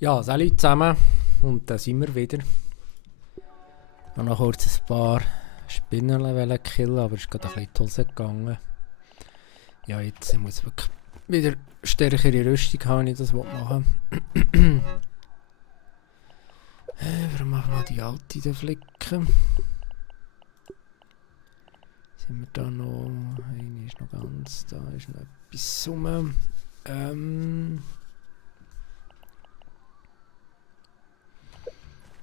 Ja, salut zusammen. Und da sind wir wieder. Ich wollte noch kurz ein paar Spinnen killen, aber es ist gerade ein bisschen in die Hose gegangen. Ja, jetzt muss ich wirklich wieder stärkere Rüstung haben, wenn ich das machen will. Wir machen mal die alte da flicken. Sind wir da noch? Eine ist noch ganz, da ist noch etwas rum.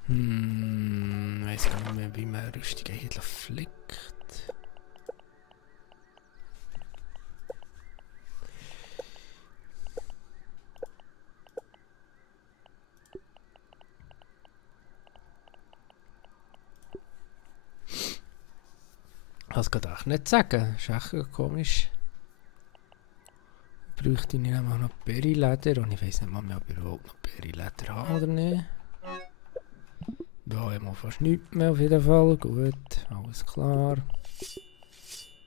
Weiß gar nicht mehr, wie man Rüstung eigentlich flickt. Das kann ich nicht sagen. Das ist echt komisch. Bräuchte ich nicht einmal noch Berry-Leder und ich weiß nicht mal mehr, ob ich überhaupt noch Berry-Leder habe oder nicht. Ja, ich habe fast nichts mehr auf jeden Fall. Gut, alles klar.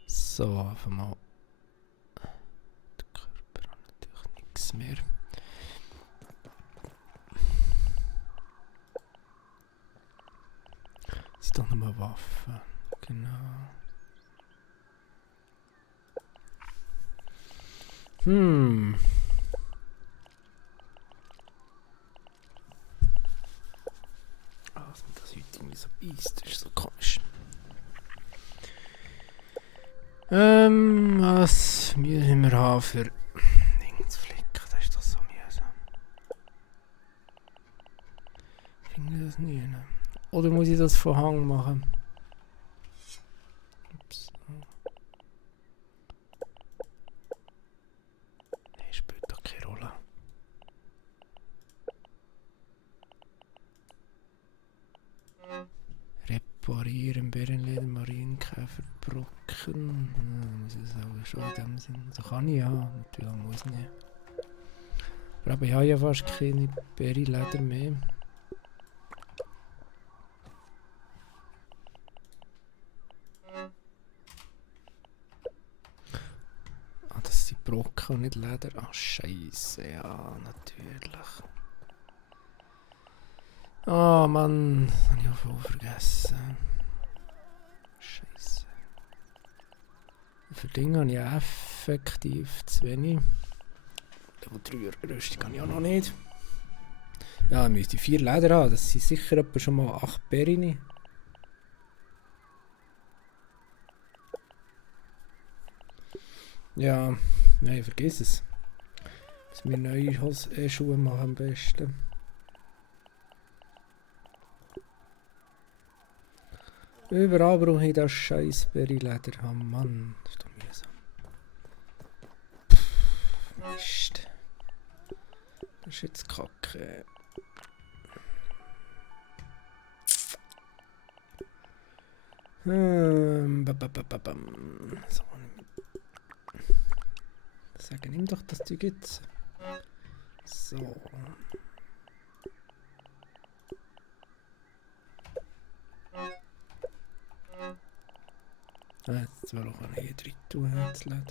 So, einfach mal. Der Körper hat natürlich nichts mehr. Das ist doch nochmal Waffen. Genau. Was mir das heute irgendwie so beißt, das ist so komisch. Was müssen wir haben für Dinge zu flicken? Das ist doch so mühsam. Ich finde das nie. Ne? Oder muss ich das von Hang machen? Ups. Nee, spielt doch keine Rolle. Reparieren, Bärenleder, Marienkäfer, Brocken. Muss ich sagen, schon in dem Sinn. So kann ich ja, natürlich muss nicht. Aber ich habe ja fast keine Berry-Leder mehr. Ah, das sind Brocken und nicht Leder. Ah, Scheiße, ja, natürlich. Oh Mann, das habe ich auch voll vergessen. Scheiße. Für Dinge habe ich effektiv zu wenig. Level 3 Rüstung habe ich auch noch nicht. Ja, ich müsste 4 Leder haben. Das sind sicher etwa schon mal 8 Berini. Ja, nein, vergiss es. Dass wir neue Schuhe machen am besten. Überall brauche ich das scheiß Berry-Leder. Oh Mann, das ist doch mühsam. Mist. Das ist jetzt kacke. So. Sagen ihm doch, dass die gibt. So. Jetzt war auch eine drin tun, das Leder.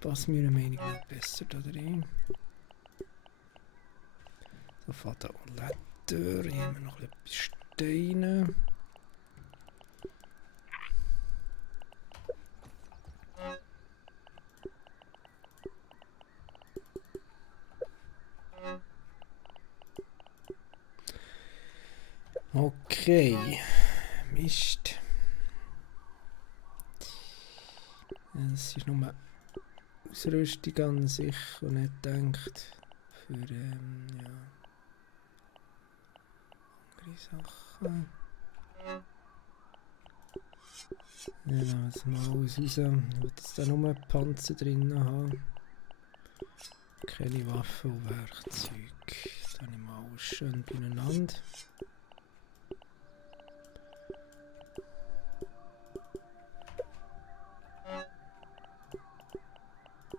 Passt meiner Meinung nach besser da drin. So fährt auch Leder. Hier haben wir noch etwas Steine. Okay. Mist. Es ist nur Ausrüstung an sich und nicht gedacht für ja, andere Sachen. Ja, nehmen wir mal alles raus. Ich will jetzt da nur Panzer drin haben. Keine Waffen und Werkzeuge. Dann nehmen wir alles schön beieinander.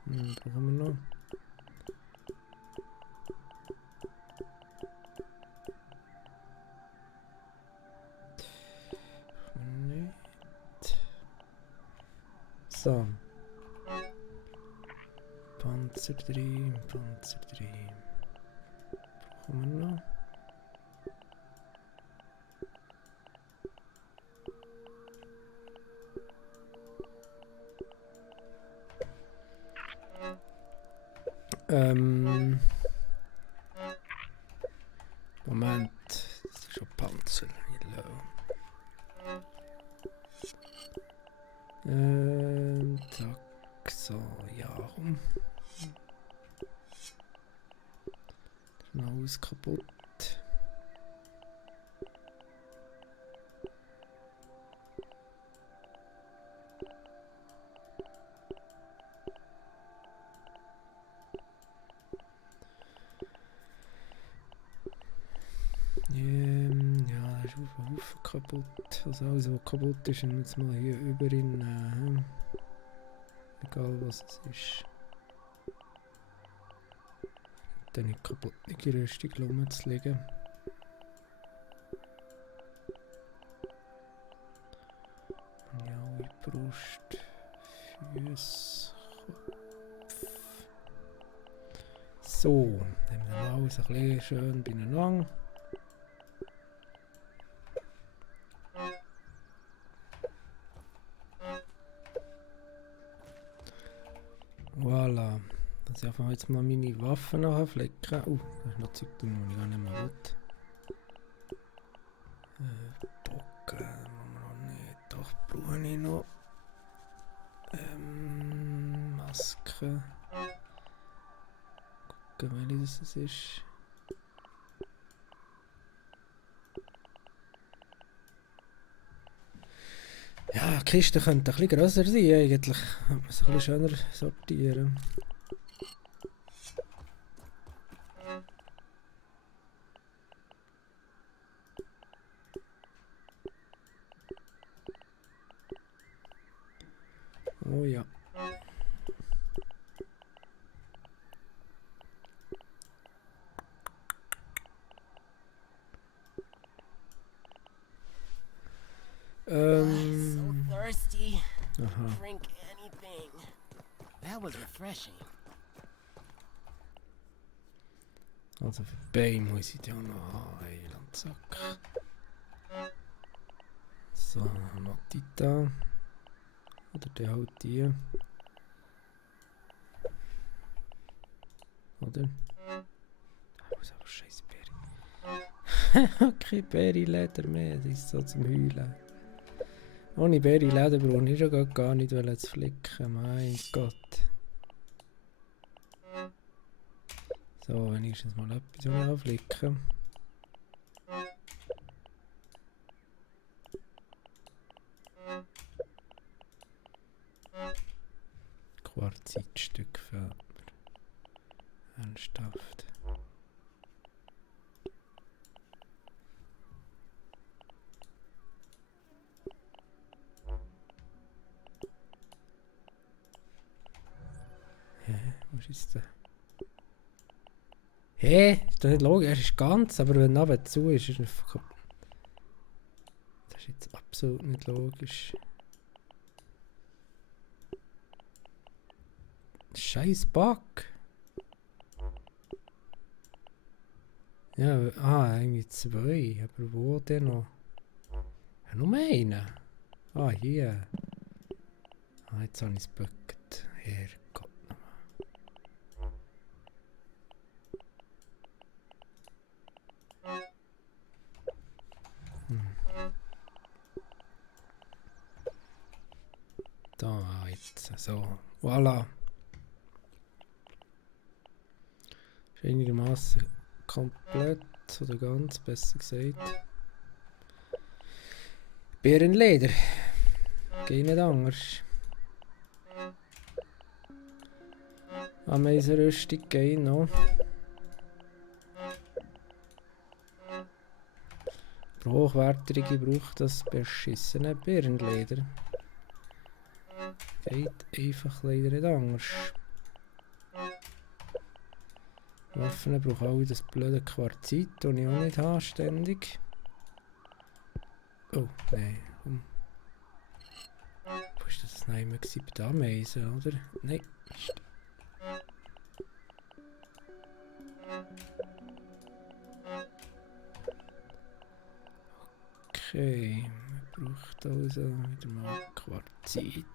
Brauchen wir noch. Nicht. So. Panzer 3, Panzer 3. Brauchen wir Moment, das ist schon Panzer. Zack, so, ja, komm. Das ist noch alles kaputt. Ja, da ist ein Haufen kaputt. Also alles, was kaputt ist, nehmen wir jetzt mal hier über ihn. Egal was es ist. Dann nicht kaputt, nicht die Rüstung rumzulegen. Ja, Brust, Füße, Kopf. So, nehmen wir alles ein bisschen schön beieinander. Voilà. Also ich jetzt mal meine Waffen nachher flecken. Da ist noch Zeug drin, die ich gar nicht mehr will. Bocken machen wir noch nicht. Doch, brauche ich noch. Maske. Gucken, welche das ist. Ja, die Kiste könnte ein bisschen grösser sein eigentlich. Könnte man es ein bisschen schöner sortieren. Oh ja. So thirsty. Aha. Drink anything. That was refreshing. Also für Bein muss ich die auch noch heilen. Zack. So, noch die da. Oder der halt die. Oder? Da muss aber scheiß Berry. Kein Berry-Leder mehr, das ist so zum Heulen. Ohne Berry-Leder brauche ich schon gar nicht zu flicken, mein Gott. So, wenigstens mal etwas anflicken. Quarzitstück für ernsthaft. Was ist das? Ist doch nicht logisch. Er ist ganz, aber wenn er neben zu ist, ist er einfach kaputt. Das ist jetzt absolut nicht logisch. Scheiß Bug. Ja, irgendwie zwei. Aber wo denn noch? Ja, nur einen. Hier. Jetzt habe ich es gebückt. Herrgott nochmal. Da, jetzt. So. Voilà. Ist einigermaßen komplett oder ganz, besser gesagt. Bärenleder. Geht nicht anders. Ameisenrüstung geht noch. Hochwertige braucht das beschissene Bärenleder. Geht einfach leider nicht anders. Waffen brauchen alle das blöde Quarzit, das ich auch nicht habe, ständig. Oh, nein. Wo ist das noch immer bei den Ameisen, oder? Nein. Okay, man braucht also wieder mal Quarzit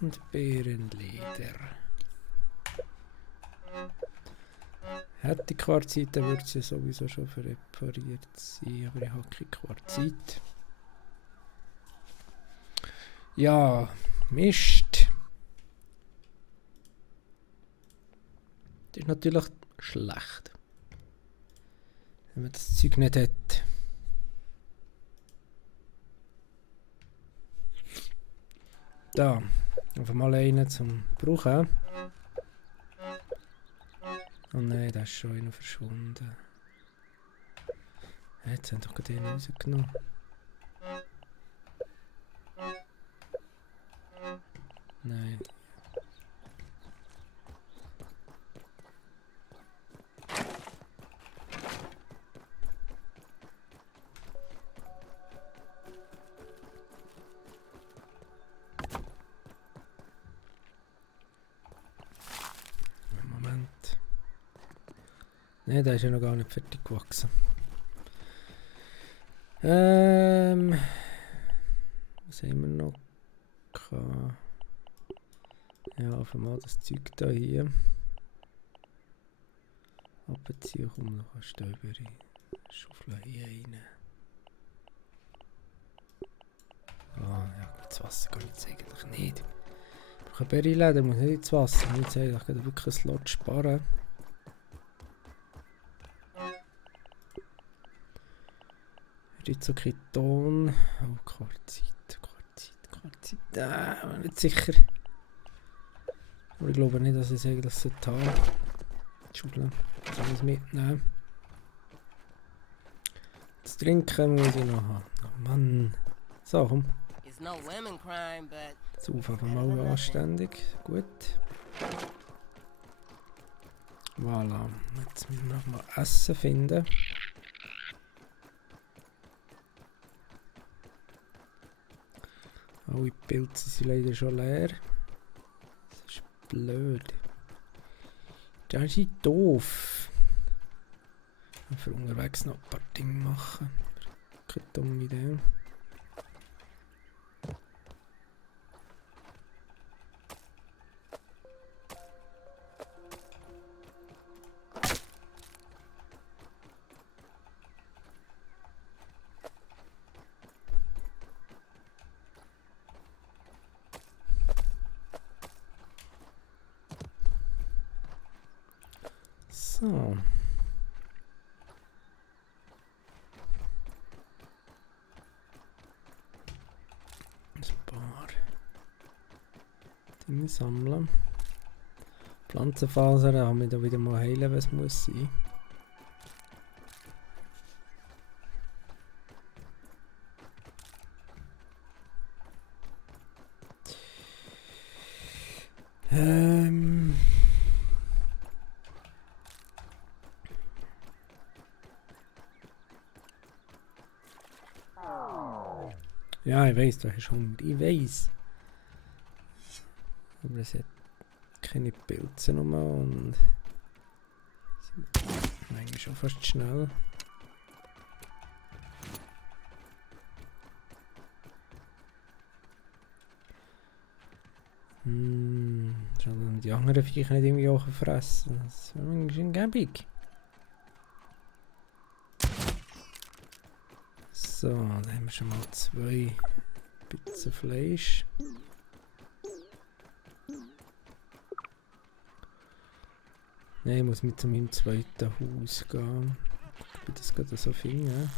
und Bärenleder. Hätte ich Quarzit, dann würde sie sowieso schon repariert sein, aber ich habe keine Quarzit. Ja, Mist. Das ist natürlich schlecht, wenn man das Zeug nicht hat. Da, auf einmal einen zum Brauchen. Oh nein, da ist schon einer verschwunden. Jetzt haben doch gerade den rausgenommen. Nein. Moment. Nein, der ist ja noch gar nicht fertig gewachsen. Was haben wir noch gehabt? Ja, auf einmal das Zeug da hier. Abziehen, komm, du kannst da über die Schaufel hier rein. Ah, ja, das Wasser geht jetzt eigentlich nicht. Ich brauche Berry-Leder, muss nicht ins Wasser. Ich muss eigentlich wirklich einen Slot sparen. Rizoketon. Oh, Quarzit. Bin nicht sicher. Aber ich glaube nicht, dass ich es eigentlich sollte haben. Schaufel. Soll ich es mitnehmen? Das Trinken muss ich noch haben. Oh Mann. So, komm. It's no women crime, but Jetzt auf mal anständig. Gut. Voilà. Jetzt müssen wir noch mal Essen finden. Alle Pilze sind leider schon leer. Das ist blöd. Das ist doof. Für unterwegs noch ein paar Dinge machen. Keine dumme Idee. So. Ein paar Dinge sammeln. Pflanzenfasern haben wir da wieder mal heilen, was muss sein. Ja, ich weiss, du hast Hunger. Ich weiss. Aber es hat keine Pilze mehr und sind eigentlich schon fast schnell. Schon die anderen Viecher nicht irgendwie auch fressen. Das wäre manchmal gäbig. So, dann haben wir schon mal 2 Pizzen Fleisch. Nein, ich muss mit zu meinem zweiten Haus gehen. Ich will das gerade so finden.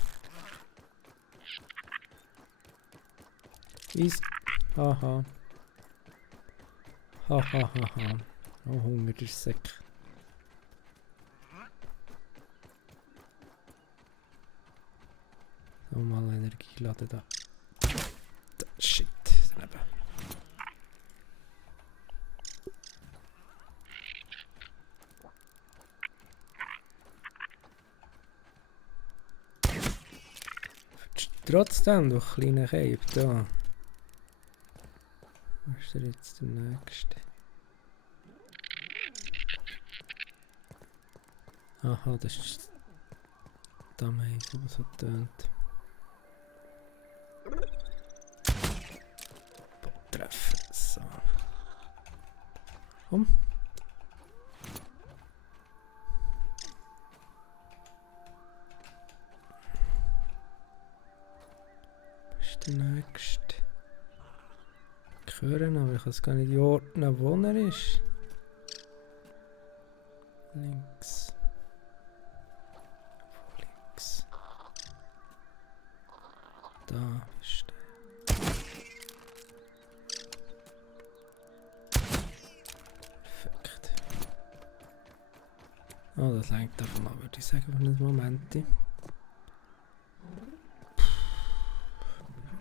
Ist. Haha. Hahaha. Oh, Hunger, der Säck. Nochmal Energie laden da. Shit, daneben. Trotzdem, du kleiner Cape da. Was ist denn jetzt der nächste? Aha, das ist da Meise, was so tönt. Treffen. So. der nächste. Ich höre ihn, aber ich kann es gar nicht ordnen, wo er ist. Links. Links. Da ist er. Perfekt. Oh, das lenkt davon mal, würde ich sagen, für einen Moment.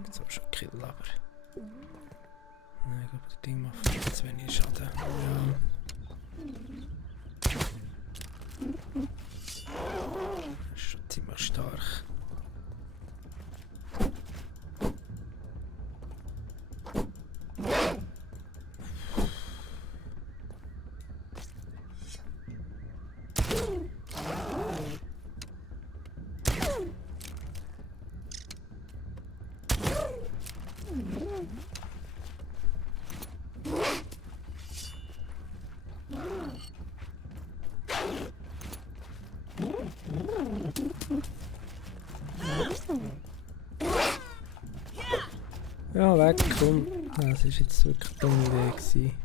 Jetzt auch schon Kill, aber. Nein, ich glaube, das Ding macht viel zu wenig Schaden. Ja. Das ist schon ziemlich stark. Ja, weg, komm. Das war jetzt wirklich eine dumme Idee gewesen.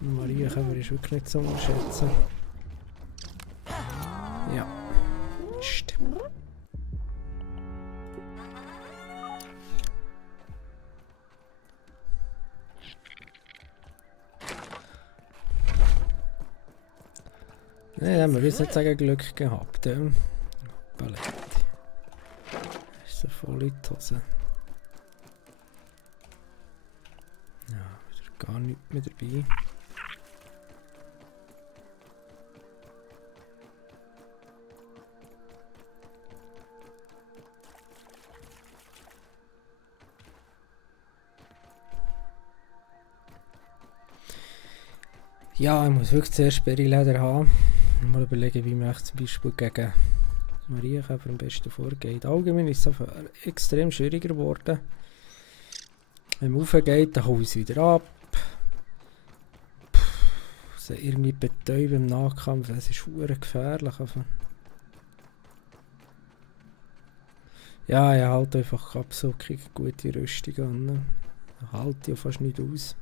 Marienkäfer ist wirklich nicht zu unterschätzen. Ja. Mist. Nein, haben wir jetzt nicht sagen Glück gehabt. Palette. Das ist so voll in die Hose. Ja, wieder gar nichts mehr dabei. Ja, ich muss wirklich zuerst Sperrileder haben. Mal überlegen, wie man zum Beispiel gegen Marienkäfer am besten vorgeht. Allgemein ist es extrem schwieriger geworden. Wenn man raufgeht, dann hole ich es wieder ab. Sie irgendwie betäuben im Nahkampf, das ist verdammt gefährlich. Ja, ich halte einfach absolut keine gute Rüstung an. Ich halte ja fast nicht aus.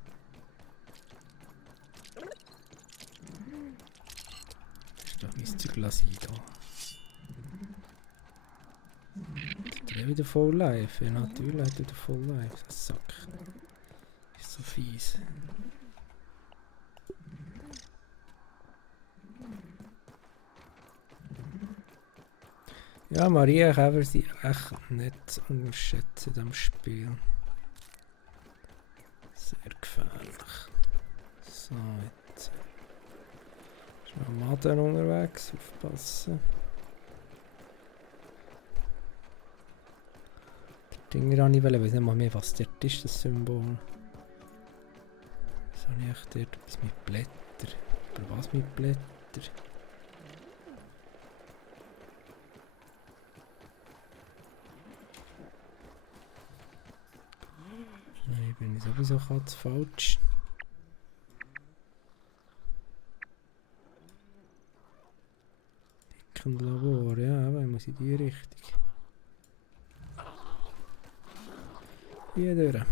Da müsste ich sein da. Hat er wieder Full Life? Ja, natürlich hat er wieder Full Life. Das Sack. Ist so fies. Ja, Marienkäfer sind echt nicht zu unterschätzen in diesem Spiel. Sehr gefährlich. So, jetzt. Ist noch ein Maden unterwegs, aufpassen. Die Dinger an, ich weiß nicht mal mehr, was dort ist, das Symbol. Was habe ich echt dort? Etwas mit Blätter. Aber was mit Blätter? Nein, bin ich sowieso ganz falsch. Ein Labor, ja, aber ich muss in die Richtung. Hier durch.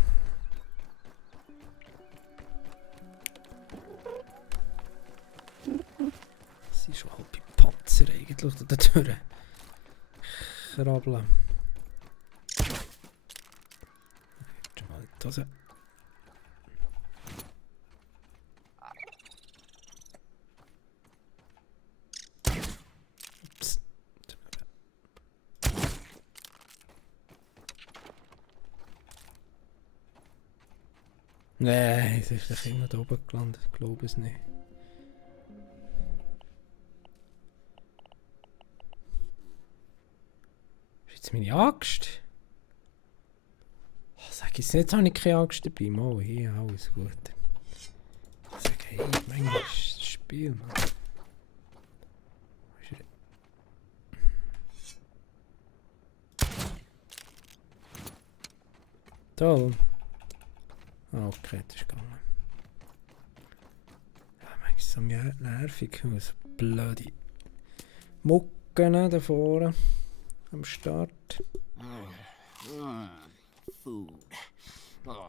Das ist schon halb Panzer eigentlich da durch. Krabbeln. Jetzt mal in die Hose. Ups. Nein, es ist doch immer da oben gelandet, ich glaube es nicht. Ist jetzt meine Axt? Oh, sag ich es nicht, habe ich keine Axt dabei. Mal hier, alles gut. Ich sage, hey, manchmal ist das Spiel, Mann. Toll. Okay, das ist gegangen. Ja, manchmal ist es so nervig. So blöde Mucken da vorne am Start. food. Oh,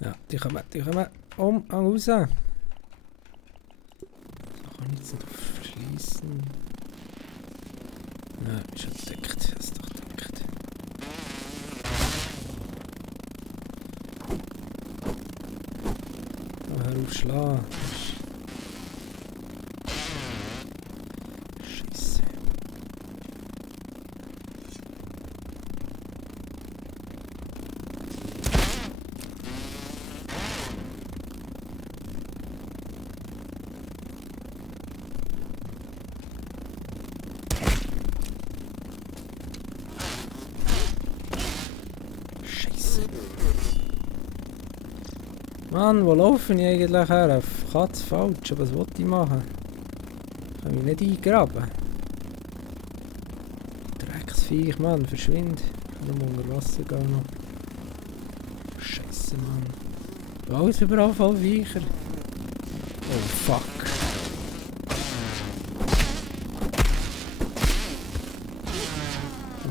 Ja, die kommen. Raus. Da kann ich jetzt nicht verschließen. Ja, ist ja gedeckt. Ist doch gedeckt. Hör auf schlagen. Scheisse. Mann, wo laufen ich eigentlich her? Katz falsch, aber was wollte ich machen? Kann mich nicht eingraben. Drecksviech, Mann, verschwind. Ich kann unter Wasser gehen noch. Scheisse, Mann. Alles überall voll Viecher. Oh, fuck.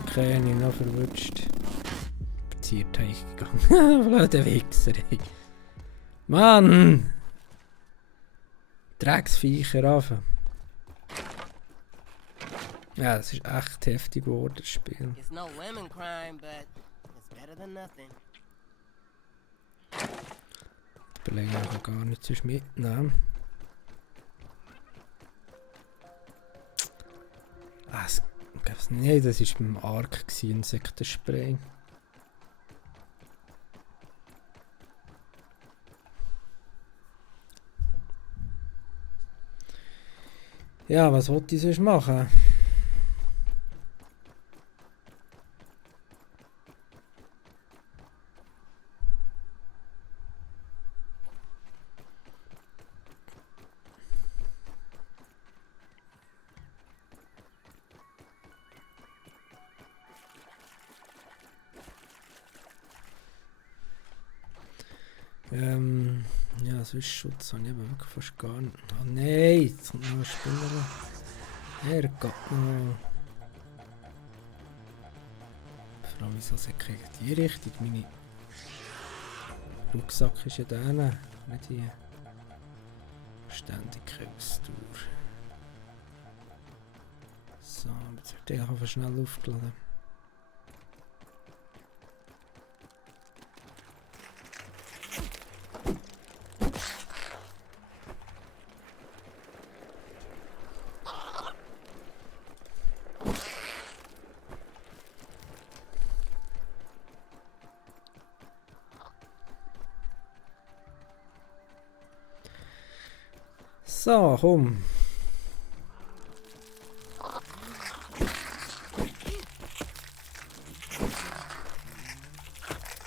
Okay, habe ich noch verwutscht. Bezierteich gegangen. Blöde Wichser, ey. Mann! Drecksviecher anfangen. Ja, das ist echt heftig geworden, das Spiel. it's no lemon crime, but it's better than nothing. Ich überlege mir gar nicht sonst mitnehmen. Ah, es gab's nicht. Das war beim Ark, Insektenspray. Ja, was wollte ich sonst machen? Ja, sonst Schutz habe ich aber wirklich fast gar nicht. Oh nein, jetzt kommt noch ein Spinner. Herrgott noch. Vor allem, wieso sagt ich in die Richtung? Meine Rucksack ist ja da, nicht die ständige Ausdauer. So, jetzt wird der einfach schnell aufgeladen. So, komm.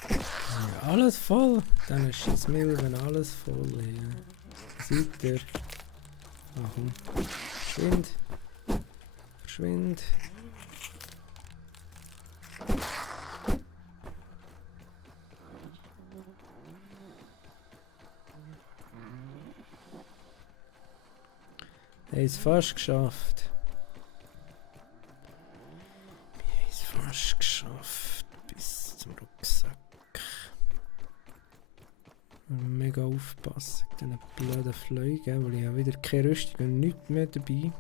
Ja, alles voll. Dann ist das Müll, wenn alles voll ist. Seid ihr? Ah, komm. Verschwind. Verschwind. Wir haben es fast geschafft. Wir haben es fast geschafft. Bis zum Rucksack. Mega aufpassen mit diesen blöden Flügen, weil ich habe wieder keine Rüstung und nichts mehr dabei.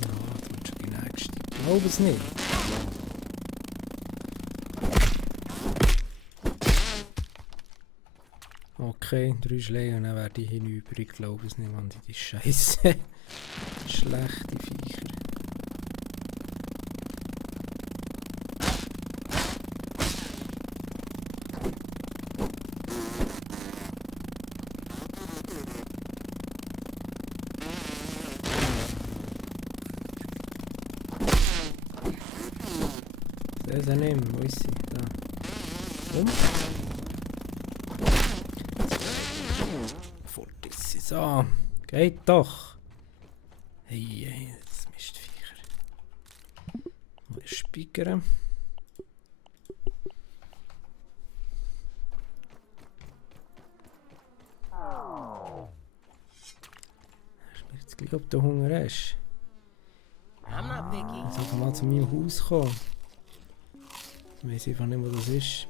Ja, das wird schon die nächste. Ich glaube es nicht. Okay, 3 Schläge und dann werde ich hinüber. Ich glaube es nicht, man, die Scheiße. Schlechte Viecher. Der ist er nicht mehr. Wo ist sie? Da. Fort ist sie. So. Geht doch. Hey, hey, das Mistviecher. Mal speichern. ob du Hunger hast. I'm not picky. Ich soll mal zu meinem Haus kommen. Ich weiss einfach nicht, wo das ist.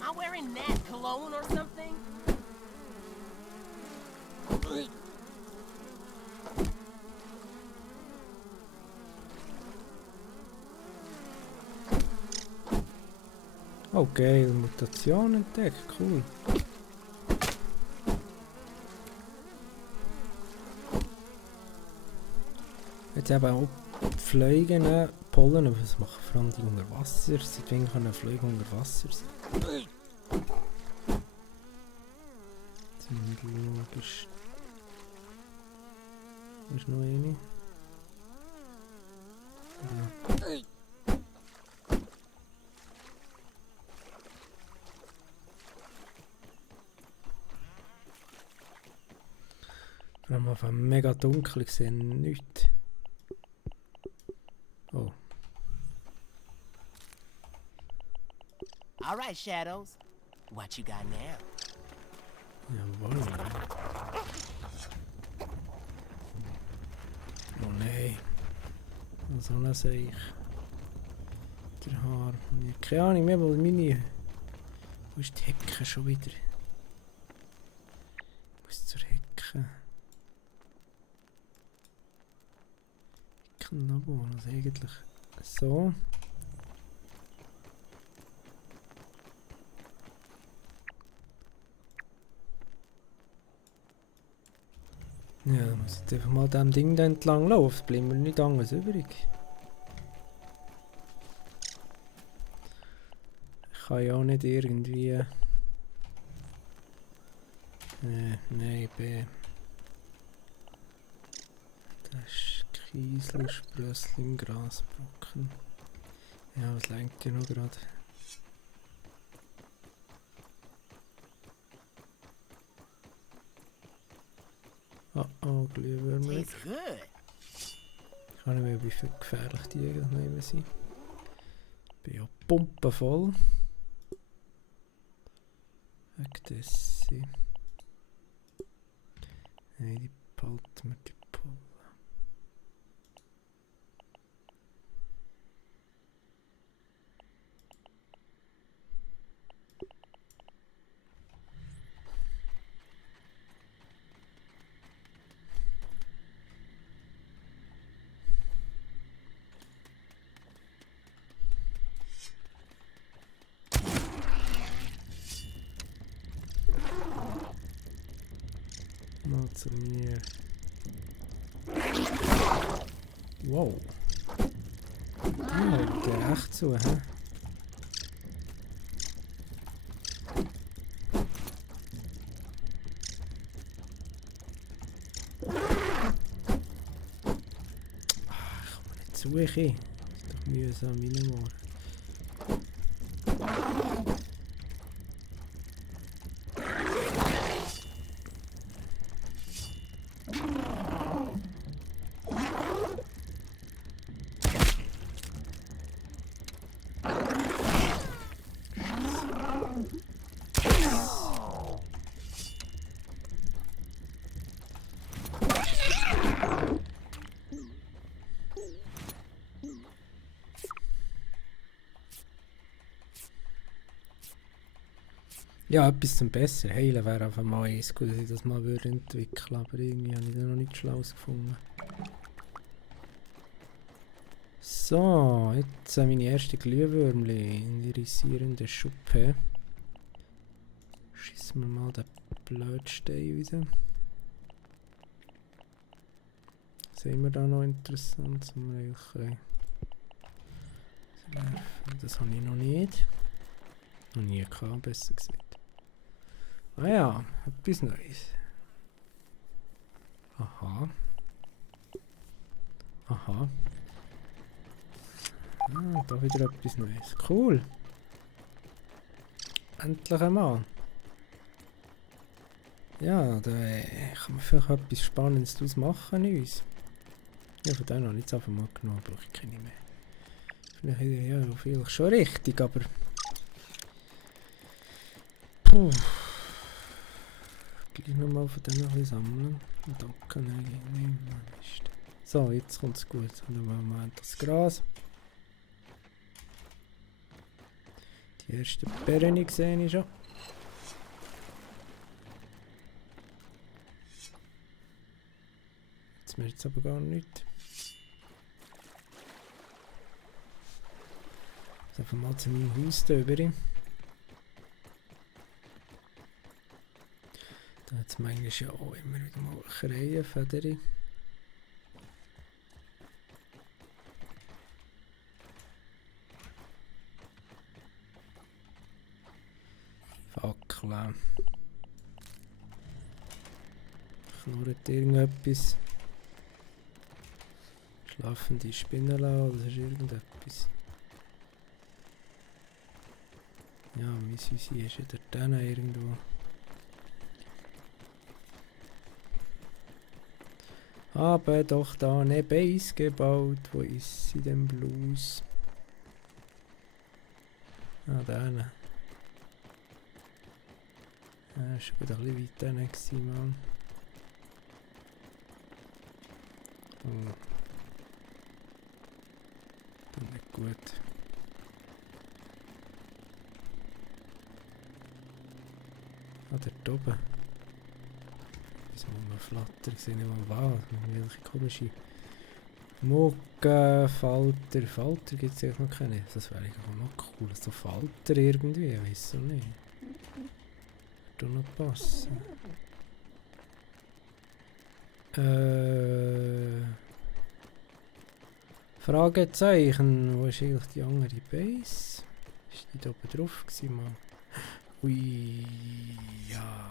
Am I wearing that cologne or something? Oh geil, Mutation entdeckt, cool. Jetzt eben auch Fliegen, Pollen, was machen vor allem die unter Wasser? Seit wann können Fliegen unter Wasser sein? Ziemlich logisch. Da ist noch eine. Ja. Wir haben auf einem mega dunkel gesehen, nichts. Oh. All right, Shadows. What you got now? Jawohl. Oh nein. Was soll das eigentlich? Der Haar. Ich habe keine Ahnung mehr, wo meine... Wo ist die Hecke schon wieder? Ich muss zur Hecke. Heckenlabor, also eigentlich so. Ja, dann muss ich einfach mal dem Ding da entlang laufen, bleibt mir nichts anderes übrig. Ich kann ja auch nicht irgendwie... nein, B. Das ist Kiesel, Sprössling, Grasbrocken. Ja, was lenkt ja noch gerade? Oh, Glühwürmer. Tastes good. Ich kann nicht mehr, wie viel gefährlich die eigentlich noch sind. Ich bin ja pumpenvoll. Weg das. Nein, die behalten wir, die Pollen. Mal zu mir. Wow. Die hält echt zu, hä? Ich komme nicht zu, ich. Das ist doch mühsam, meine Ohren. Ja, etwas zum Besser. Heilen wäre einfach mal eins, gut, dass ich das mal würde entwickeln, aber irgendwie habe ich da noch nichts Schlaues gefunden. So, jetzt meine ersten Glühwürmchen in die risierende Schuppe. Schießen wir mal den Blödstein wieder. Sehen wir da noch interessant zum Reichen? Das habe ich noch nicht. Noch nie gehabt, besser gesagt. Ah ja, etwas Neues. Aha. Aha. Ah, da wieder etwas Neues. Cool. Endlich einmal. Ja, da kann man vielleicht etwas Spannendes daraus machen in uns. Ja, von denen habe ich jetzt einfach mal genommen, brauche ich keine mehr. Vielleicht, ja, vielleicht schon richtig, aber... Puh. gleich nochmal von denen ein bisschen sammeln. Und da kann ich nicht mehr. Mist. So, jetzt kommt es gut. Jetzt haben wir das Gras. Die ersten Beeren sehe ich schon. Jetzt wird es aber gar nicht. Ich einfach mal zu meinem Haus da rüber. Da hat es manchmal ja auch immer wieder mal Krähenfedern. Fackeln. Knurrt irgendetwas. Schlafende Spinnen oder ist irgendetwas. Ja, mein Süßi ist ja dort irgendwo. Aber doch da eine Base gebaut. Wo ist sie denn bloß? Ah, da. Ja, ist gut ein bisschen weit gewesen, Mann. Oh. Dann nicht gut. Ah, dort oben. Wieso haben wir Flatter gesehen? Nicht mal was. Welche komische Falter. Falter gibt es ja noch keine. Das wäre eigentlich auch noch cool. So Falter irgendwie. Ich weiß so nicht. Würde noch passen. Fragezeichen. Wo ist eigentlich die andere Base? Ist die da oben drauf gewesen, Mann? Ui, ja.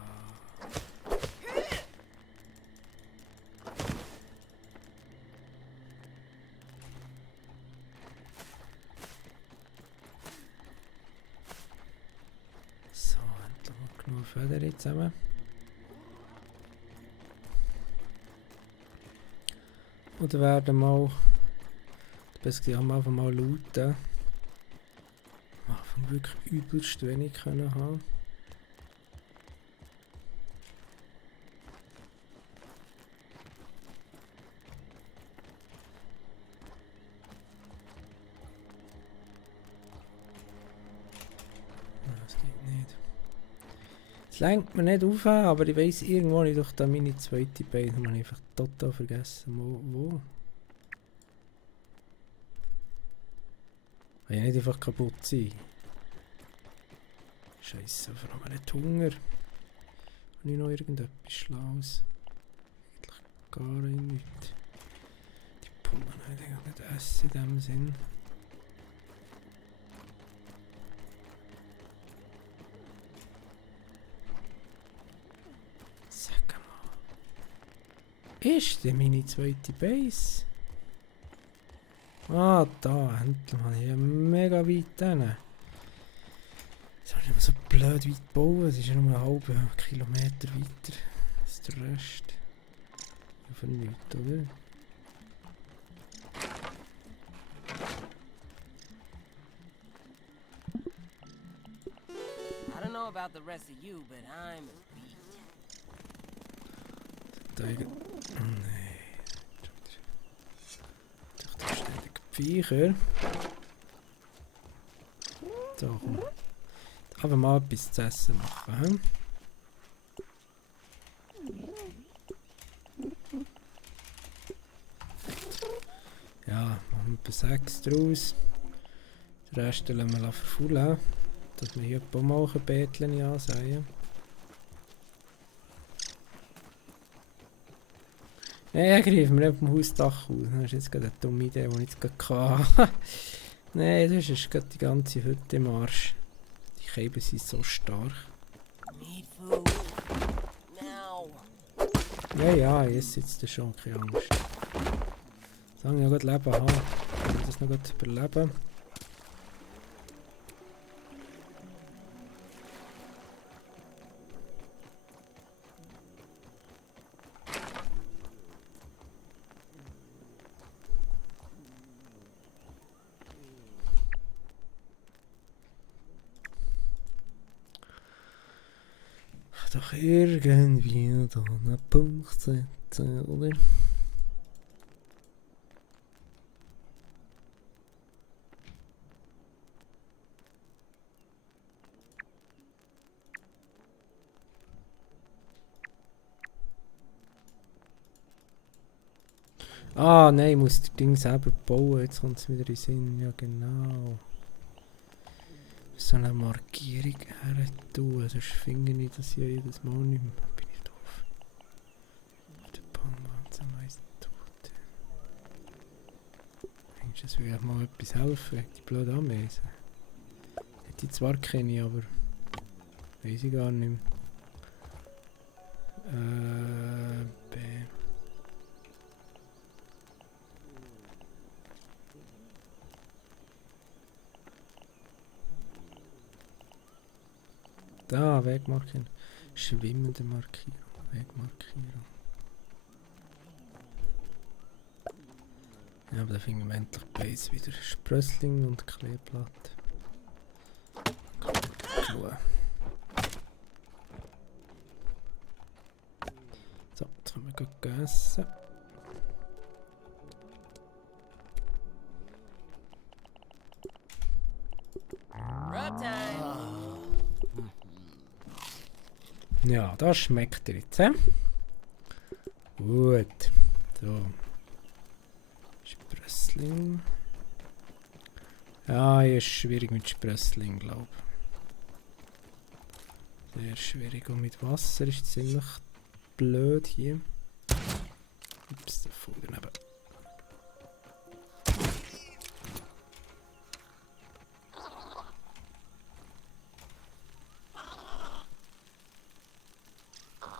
So, endlich mal genug Federn zusammen. Oder werden mal, besser gesagt, haben wir einfach mal looten. Am Anfang wirklich übelst wenig können haben. Das geht nicht. Es lenkt mir nicht auf, aber ich weiss, irgendwo habe ich doch da meine zweite Beine, habe ich einfach total vergessen. Wo? Kann ich nicht einfach kaputt sein? Scheiße, vor allem nicht Hunger. Habe ich noch irgendetwas Schlaues? Eigentlich gar nichts. Die Pumpen habe ich eigentlich nicht essen in dem Sinn. Sag mal. Ist denn meine zweite Base? Ah, da, endlich habe ich ja mega weit hin. Das habe ich immer so blöd weit gebaut. Es ist ja nur einen halben Kilometer weiter als der Rest. Für nichts, oder? I don't know about the rest of you, but I'm beat. Da nein. Da ständig Viecher. So, komm. Aber mal etwas zu essen machen. Ja, machen wir etwa 6 draus. Den Rest lassen wir verfaulen. Dass wir hier ein paar Mal Beetchen ansehen. Nein, greifen wir nicht vom Hausdach aus. Das ist jetzt gerade eine dumme Idee, die ich jetzt gerade hatte. Nein, das ist gerade die ganze Hütte im Arsch. Die Käben sind so stark. Need food. Now. Ja, jetzt sitzt er schon, keine Angst. Solange ich noch gut Leben habe, kann ich das noch gut überleben. doch irgendwie da einen Punkt setzen, oder? Ah, nein, ich muss das Ding selber bauen. Jetzt kommt es wieder in den Sinn. Ja, genau. So eine Markierung her tun, sonst finde ich das ja jedes Mal nicht mehr. Bin ich doof. Der Palmwand meist tot. Mensch, das würde mal etwas helfen, die blöde Ameise. Hätte ich zwar kenne, aber weiß ich gar nicht mehr. B. Da, Wegmarkierung. Schwimmende Markierung. Wegmarkierung. Ja, aber da finden wir endlich Base wieder. Sprössling und Kleeblatt. Schauen. So, jetzt haben wir gut gegessen. Ja, das schmeckt er jetzt, Gut. So. Sprössling. Ja, hier ist schwierig mit Sprössling, glaube ich. Sehr schwierig. Und mit Wasser ist ziemlich blöd hier. Ups, der Vogel daneben.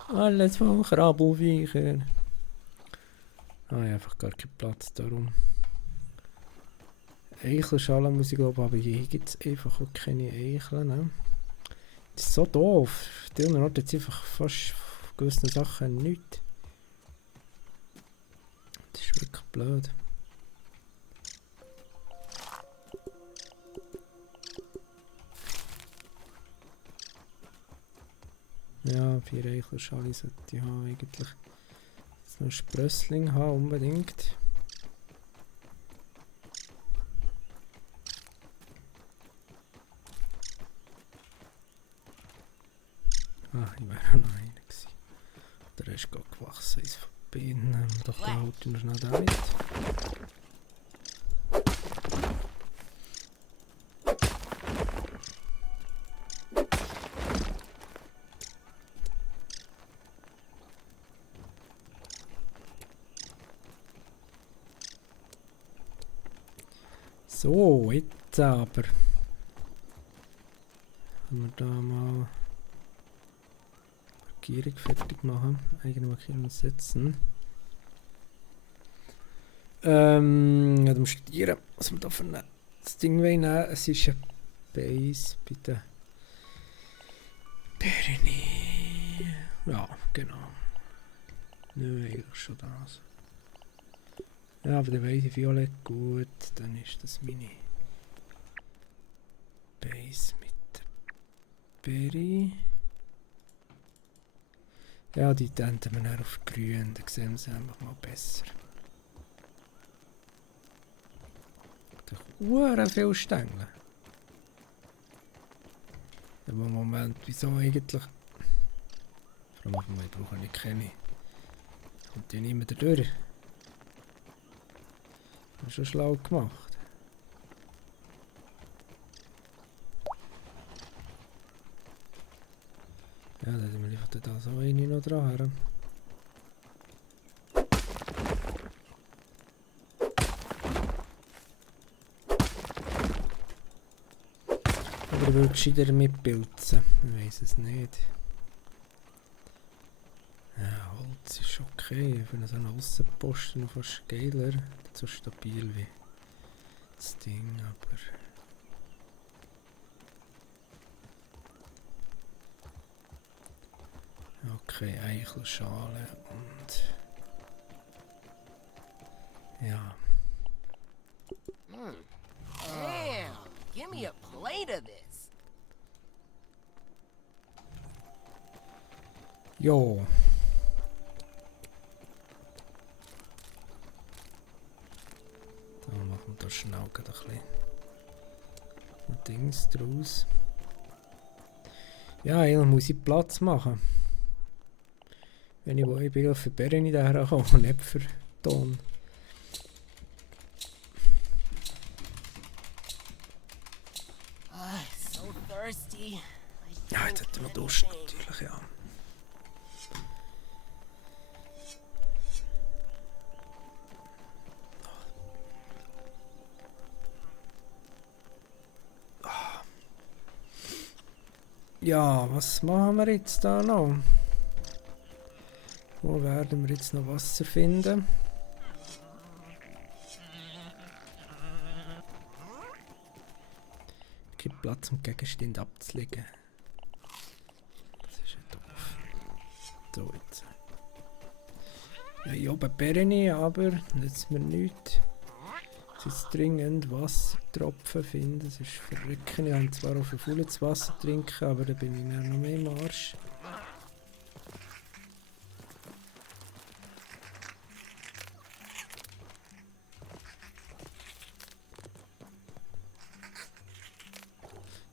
Alles von Krabbelviecher. Ah, ich habe einfach gar keinen Platz darum. Eichelschalen muss ich glaube, aber hier gibt es einfach auch keine Eicheln. Ne? Das ist so doof. Die anderen Orte jetzt einfach fast gewissen Sachen nichts. Das ist wirklich blöd. Ja, 4 Eichelschalen sollte ich haben eigentlich. Jetzt noch Sprössling haben unbedingt. Ah, ich wäre auch noch einer gewesen. Der ist gerade gewachsen, ist von Bienen. Doch, da haut ich noch schnell da mit. So, jetzt aber. Können wir da mal Markierung fertig machen. Eigene Markierung setzen. Ja, dann studieren, was wir da für das Ding nehmen. Es ist eine Base, bitte. Perini. Ja, genau. Nö, eigentlich schon das. Ja, aber der weiss ich Violett gut, dann ist das meine Base mit der Berry. Ja, die tenden wir dann auf grün, dann sehen wir sie einfach mal besser. Da viele Stängel. Aber Moment, wieso eigentlich? Vor allem, ich brauche nicht keine. Kommt die nicht mehr da durch? Das ist schon schlau gemacht. Ja, dann tun wir einfach da so eine noch dran. Aber ich will gescheiter mitpilzen. Ich weiß es nicht. Ja, Holz ist okay. Für so einen Aussenposten noch fast geiler. Nicht so stabil wie das Ding, aber... Okay, Eichelschale und... Ja. Damn, give me a plate of this. Jo. Dann machen wir da schnell ein bisschen Dings draus. Ja, eigentlich muss ich Platz machen. Wenn ich bin, für Bären nicht herkomme, nicht für Ton. So thirsty. Ja, jetzt hat er noch Durst natürlich, ja. Ja, was machen wir jetzt da noch? Wo werden wir jetzt noch Wasser finden? Kein Platz, um Gegenstände abzulegen. Das ist ja doof. So jetzt. Ja, hier oben Beeren, aber nützt mir nichts. Jetzt dringend Wassertropfen finden, das ist verrückt. Ich habe zwar auch verfaultes Wasser trinken, aber dann bin ich dann noch mehr im Arsch.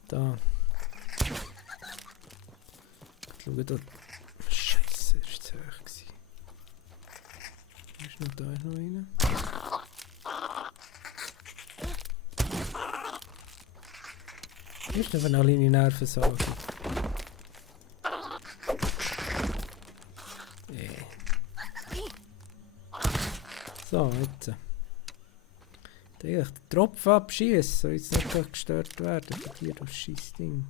Da. Schau da. Scheiße, das war zu hoch. Ist noch da noch rein? Ist noch eine kleine Nervensache. So, jetzt. Den Tropfen abschießen, soll jetzt nicht gleich gestört werden von dir, das Scheissding.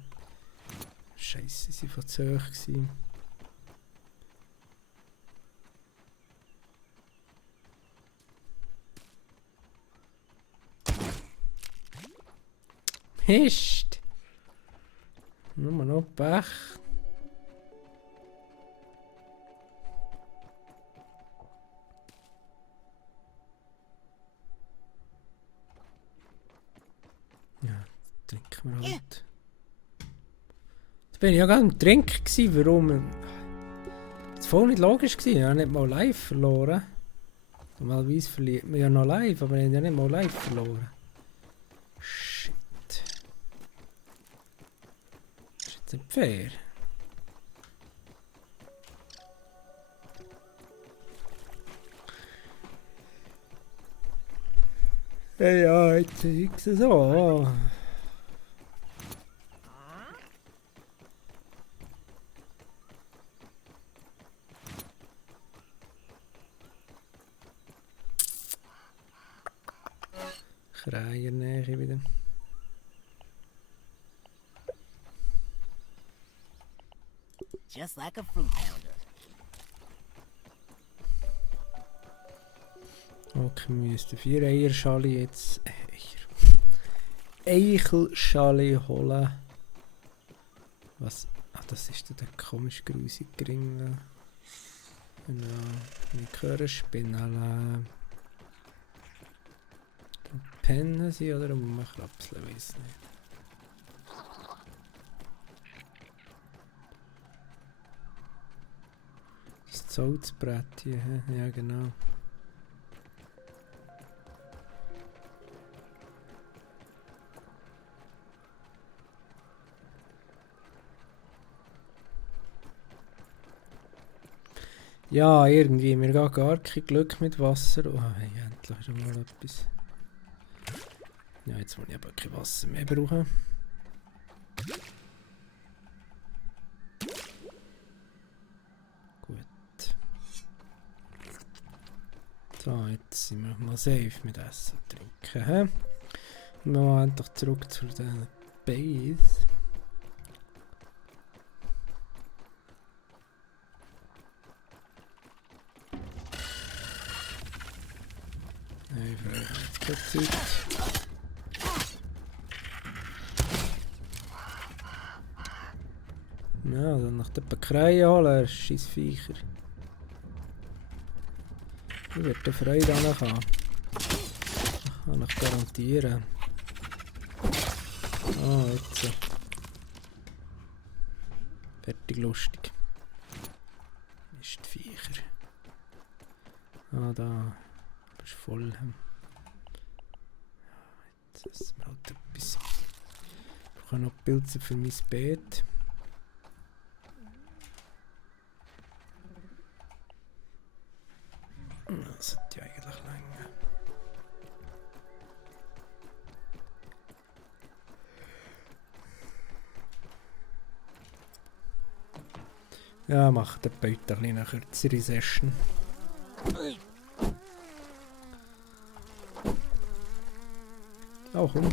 Scheiße, sie waren zu hoch gewesen. Mist! Nur noch Pech. Ja, trinken wir halt. Jetzt bin ich ja gar nicht am Trinken gewesen, warum? Das war voll nicht logisch gewesen, ich habe nicht mal live verloren. Normalerweise verliert man ja noch live, aber ich habe ja nicht mal live verloren. Shit. Das ist jetzt nicht fair. Ja, jetzt ist es so. Kreiernähe wieder. Just like a fruit pounder. Okay, wir müssen 4 Eierschale jetzt. Eichelschale holen. Was? Ach, das ist der komisch grusige Ring. Genau. Likörspinne. Pennen sie oder muss man krapseln? Weiß nicht. Das Zollbrett hier, ja genau. Ja, irgendwie, wir gehen gar kein Glück mit Wasser. Oh, hey, endlich ist mal etwas. Ja, jetzt muss ich aber kein Wasser mehr brauchen. Gut. So, jetzt sind wir mal safe mit Essen und Trinken. He? Wir machen endlich zurück zu den Base. Nein, vielleicht keine Zeit. Ja, dann nach der Bäckerei holen, scheiß Viecher. Ich werde Freude daran haben. Kann ich garantieren. Ah, jetzt. Fertig lustig. Mistviecher. Ah, da. Aber ist voll. Jetzt essen wir halt etwas. Ich brauche noch Pilze für mein Beet. Das sollte ja eigentlich länger. Ja, macht heute ein bisschen eine kürzere Session. Oh, komm.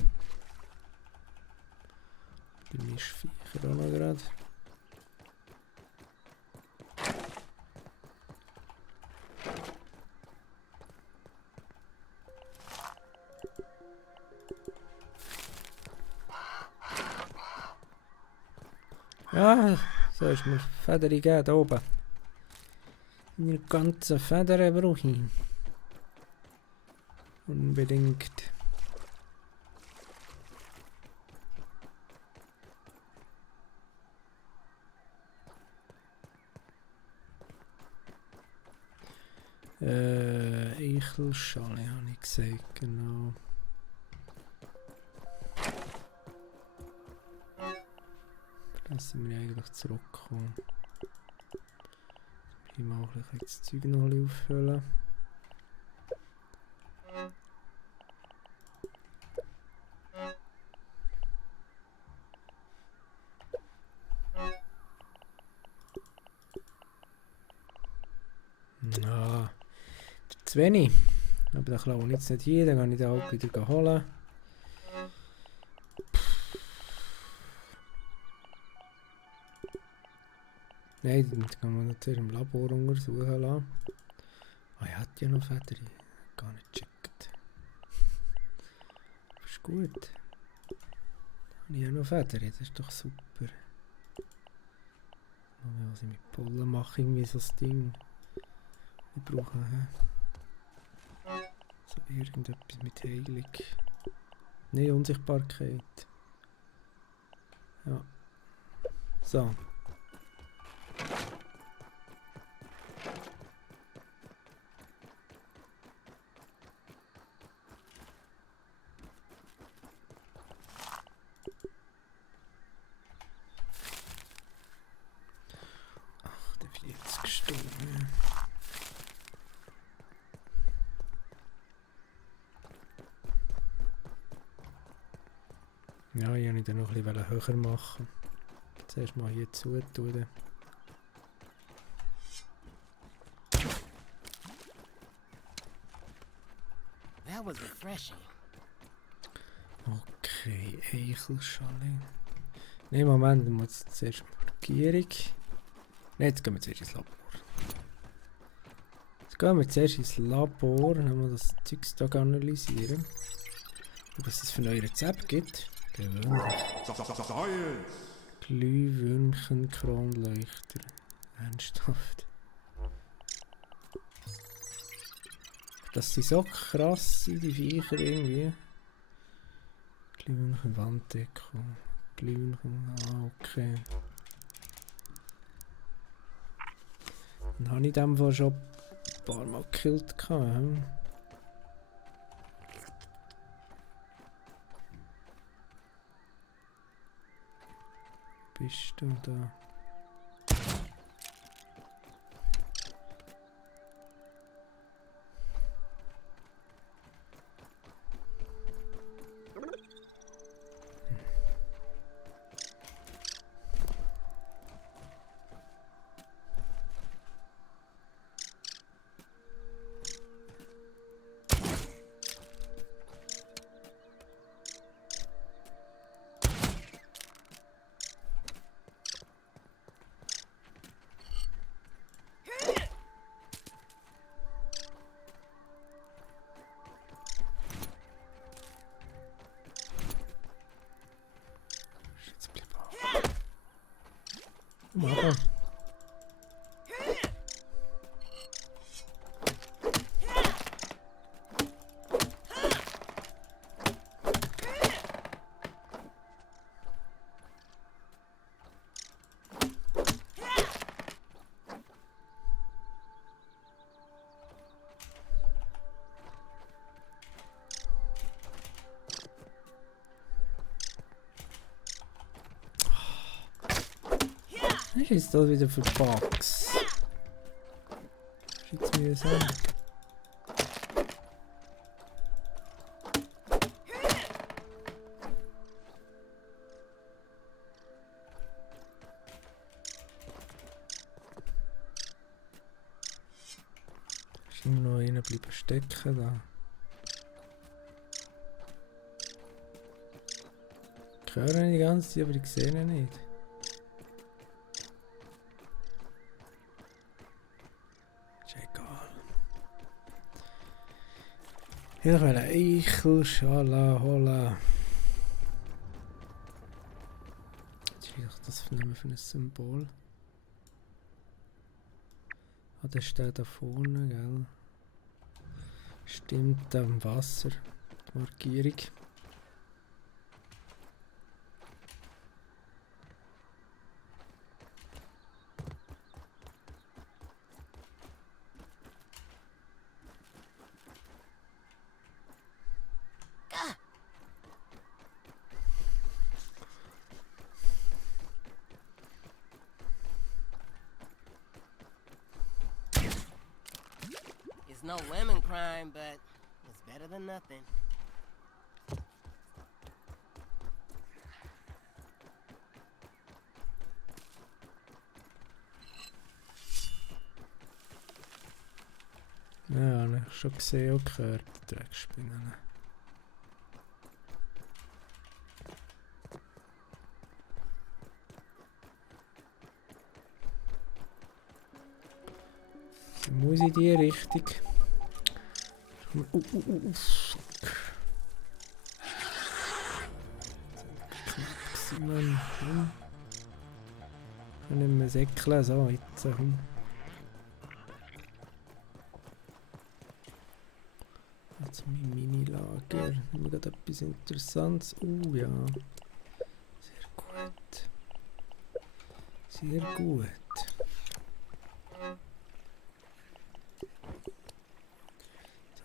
Die Mischviecher auch noch gerade. Ja, so ist mir Federn gegeben, da oben. Meine ganzen Federn brauche ich. Unbedingt. Eichelschale habe ich gesagt, genau. Lassen wir eigentlich zurückkommen. Ich mal auch das Zeug noch ein bisschen auffüllen. Ah, zu wenig. Aber den klaue ich jetzt nicht hier, dann kann ich den auch wieder holen. Nein, dann kann man natürlich im Labor untersuchen lassen. Ah, ich hatte ja noch Federn. Gar nicht gecheckt. Ist gut. Da habe ich ja noch Federn, das ist doch super. Was ich mit Pollen mache, irgendwie so das Ding. Ich brauche so irgendetwas mit Heilung. Nein, Unsichtbarkeit. Ja. So. Ach, der wird jetzt gestorben. Ja, ich wollte ihn noch ein bisschen höher machen. Zuerst mal hier zutun. That was refreshing. Okay, Eichelschale. Nein, Moment, ich muss zuerst Markierung. Nein, jetzt gehen wir zuerst ins Labor. Jetzt gehen wir zuerst ins Labor und haben wir das Zeugs hier analysieren. Und was es für neue Rezepte gibt. Glühwürmchen, Kronleuchter. Ernsthaft. Das sind so krass, die Viecher irgendwie. Glühwürmchen, Wanddeko. Glühwürmchen, okay. Dann habe ich dem wohl schon ein paar Mal gekillt. Bist du da? Machen. Was ist jetzt das wieder für Bugs? Was ist jetzt mühsam? Ist noch einer bleiben stecken da. Ich höre ihn die ganze Zeit, aber ich sehe ihn nicht. Ist egal. Ich will eine Eichelschale holen. Was ist das für ein Symbol? Ah, der steht da vorne, gell? Stimmt, am Wasser. Die Markierung. It's no lemon crime, but it's better than nothing. Ja, habe ich schon gesehen und gehört, die Dreckspinnen. Muss in die Richtung. Fuck. Mann. Ich kann nicht mehr säckeln, so jetzt. Jetzt mein Mini-Lager. Haben wir gerade etwas Interessantes? Ja. Sehr gut. Sehr gut.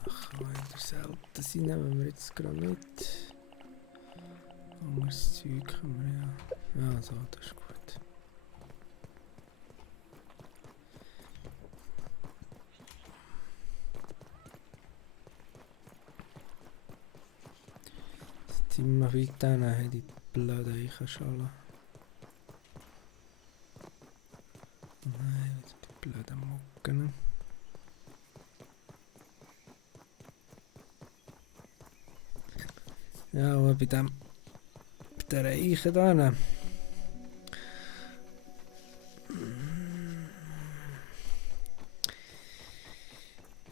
Sachen, die selten sind, nehmen wir jetzt gerade mit. Anderes Zeug können wir ja. Ja, so, das ist gut. Immer weiter nehmen, die blöden Eichenschalen. Nein, wieder die blöden Mocken. Ja, aber bei der Eiche da.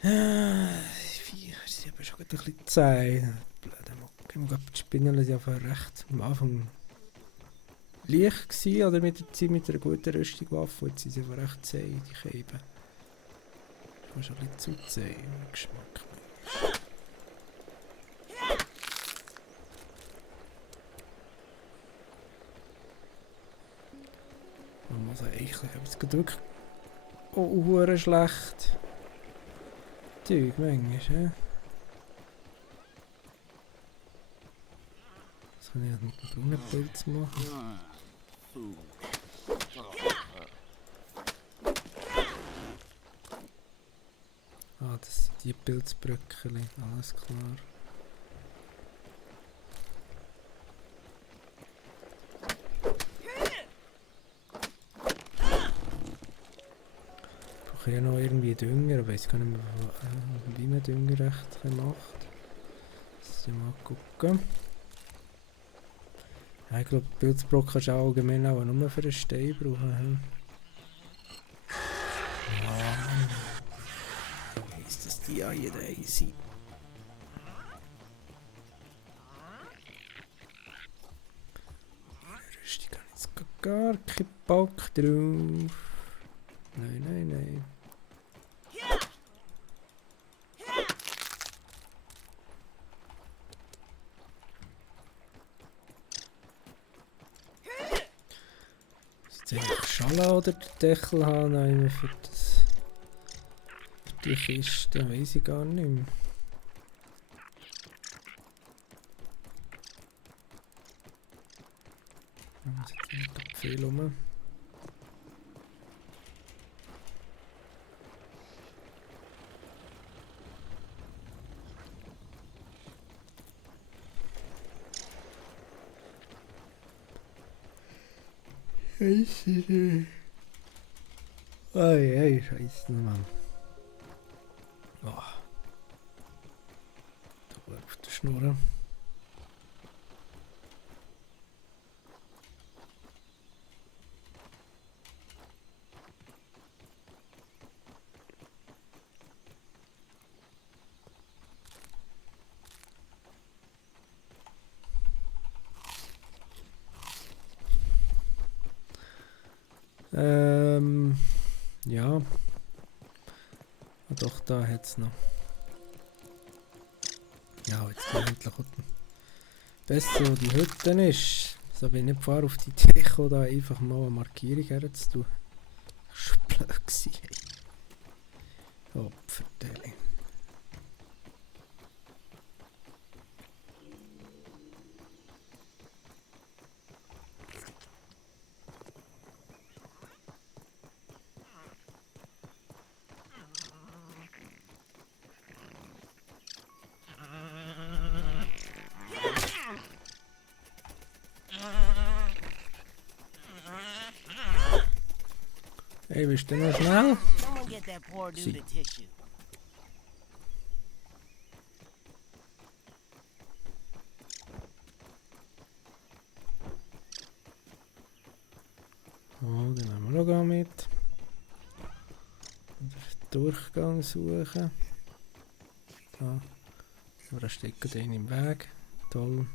Die Viecher sind aber schon ein bisschen zäh. Die Spinnen waren ja recht am Anfang leicht gewesen, oder mit der Zeit mit einer guten Rüstung Waffe. Jetzt sind sie aber recht zäh, die Käben. Das ist schon ein bisschen zu zäh im Geschmack. Man muss eigentlich, ich habe es gedrückt. Oh, hure schlecht. Zeug manchmal, ja. Was kann ich mit dem Brunnenpilz machen? Ah, das sind die Pilzbröckchen, alles klar. Ich brauche ja noch irgendwie Dünger, aber ich weiß gar nicht mehr, wie man Dünger recht macht. Lass uns mal gucken. Ja, ich glaube, Pilzbrocken kannst du auch allgemein auch nur für einen Stein brauchen. Ja, ist das die hier sind? Rüstung habe ich jetzt gar keinen Bock drauf. Nein, nein, nein. Soll ich Schale oder den Deckel haben für die Kiste? Weiß ich gar nicht mehr. Da ist jetzt nicht viel rum. Scheisse. Ei, Scheisse, Mann. Oh. Da auf der Schnur. Ja. Doch, da hat es noch. Ja, jetzt kommt endlich besser, wo die Hütte ist. So bin ich nicht vorher auf die Idee gekommen, da einfach mal eine Markierung herzutun. Das war blöd gewesen. Opferteile. Hey, bist du noch schnell? Someone get that poor dude a tissue. Oh, den haben wir noch mit. Durchgang suchen. Da. Aber stecken den im Weg. Toll.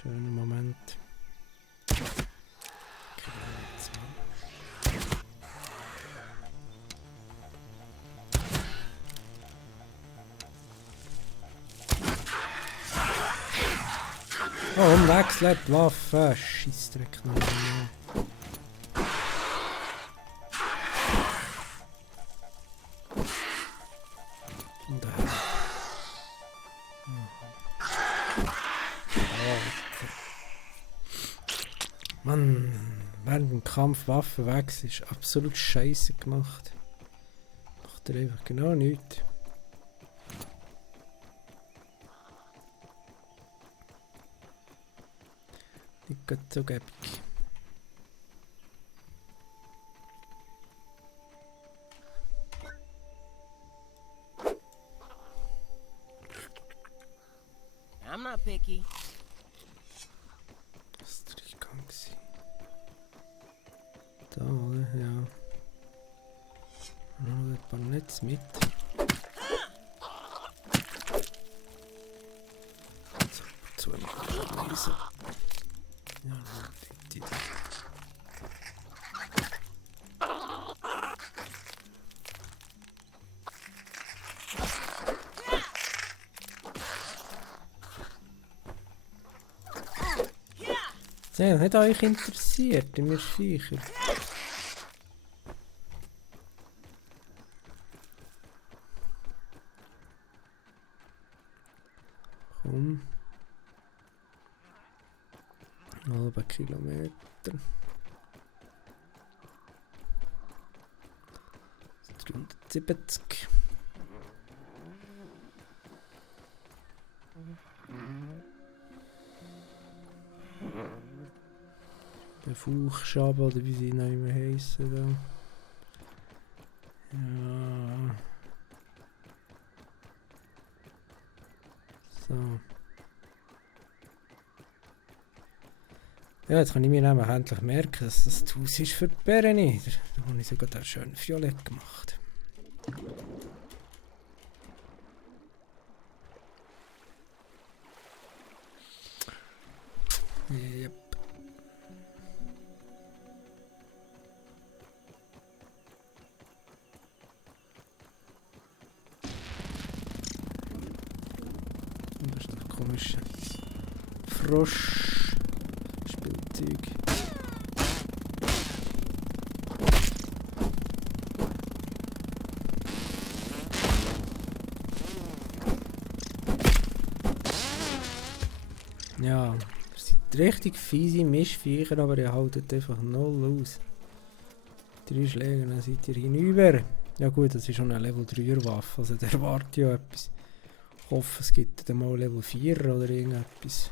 Schöner Moment. Oh, umwechselt die Waffe. Scheissdreck. Und daher. Mann, während dem Kampf Waffen wechseln ist absolut scheiße gemacht. Macht er einfach genau nichts. Nicht gerade so gäbig. I'm not picky. Das war der Gang. Da, oder? Ja. Noch ein paar Netz mit. So, lesen. Ja, die. Das hat euch interessiert, mir Viecher. Komm. Halber Kilometer. 370. Der Fauchschaben oder wie sie noch immer heissen da. Ja. So. Ja, jetzt kann ich mir nämlich endlich merken, dass das Haus ist für die Bären nicht. Da habe ich sogar schön violett gemacht. Yep. Das ist doch komisch. Frosch. Spielzeug. Ja, das sind richtig fiese Mischviecher, aber ihr haltet einfach null aus. 3 Schläge, dann seid ihr hinüber. Ja gut, das ist schon eine Level 3er Waffe, also der erwartet ja etwas. Ich hoffe, es gibt dann mal Level 4 oder irgendetwas.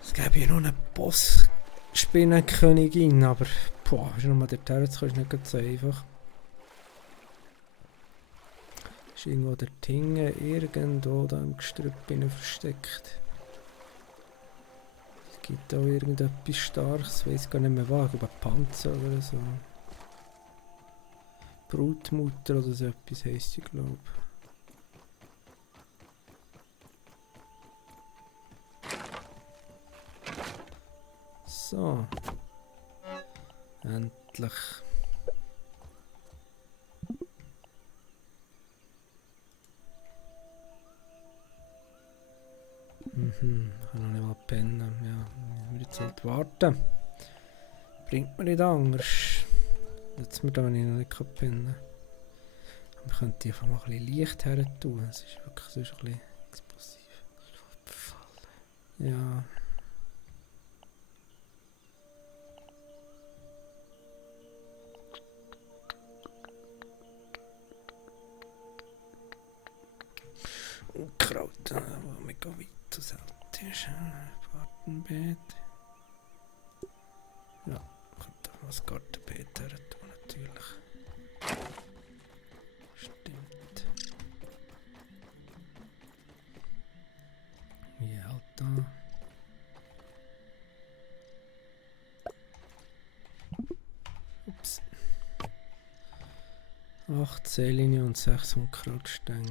Es gäbe ja noch eine Boss-Spinnenkönigin, aber boah, ist nochmal dorthin zu kommen, ist nicht ganz so einfach. Ist irgendwo der Tinge irgendwo da im Gestrüpp versteckt. Es gibt auch irgendetwas Starkes, ich weiß gar nicht mehr was, über Panzer oder so. Brutmutter oder so etwas heisst sie, glaube ich. So. Endlich. Ich kann noch nicht mal pennen. Ja, müssen wir jetzt halt warten. Bringt mir nicht anders. Jetzt mir da, wenn ich noch nicht pennen kann. Man könnte einfach mal ein bisschen Licht her tun. Es ist wirklich sonst ein bisschen explosiv. Ja. Unkraut, wo mega weit aus ist. Gartenbeet. Ja, ich könnte auch mal das Gartenbeet her tun, natürlich. Stimmt. Ja, halt da. Ups. 8 Seelinien und 6 Unkrautstängel.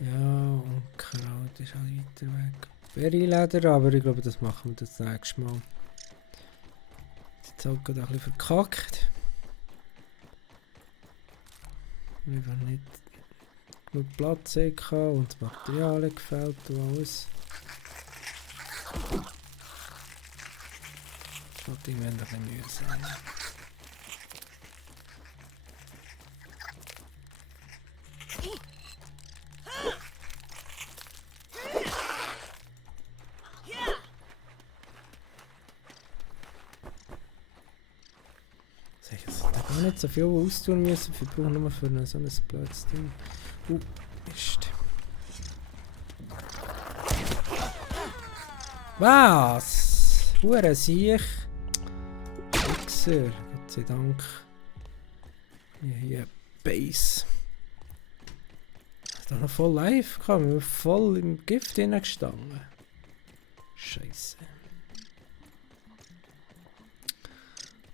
Ja, Unkraut ist halt weiter weg. Berryleder, aber ich glaube, das machen wir das nächste Mal. Jetzt halt gerade ein bisschen verkackt. Weil wir nicht genug Platz hatten und das Material gefällt und alles. Das wird irgendwann ein bisschen mühsam. Nicht so viel austun müssen, wir brauchen nur für so ein blödes Ding. Mist. Was? Hure Siech. Wichser, Gott sei Dank. Hier Base. Da noch voll live gehabt, wir sind voll im Gift hineingestanden. Scheiße.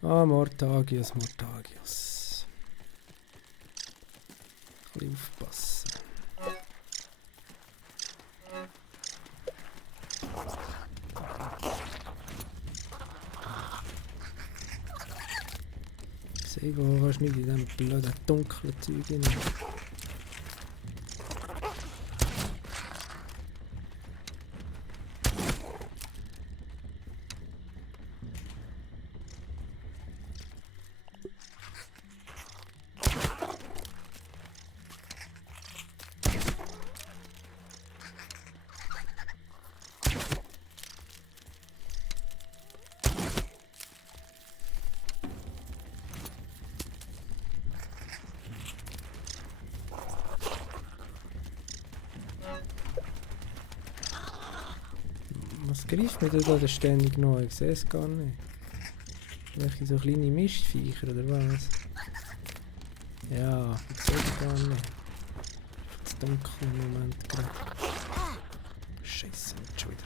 Ah, Mortagius, Mortagius. Ein bisschen aufpassen. Seh, wo kannst du nicht in diesem blöden dunklen Zeug rein? Was greift mir da ständig noch? Ich sehe es gar nicht. Welche so kleine Mistviecher oder was? Ja, ich sehe es gar nicht. Das dunkle Moment gerade. Scheiße, nicht schon wieder.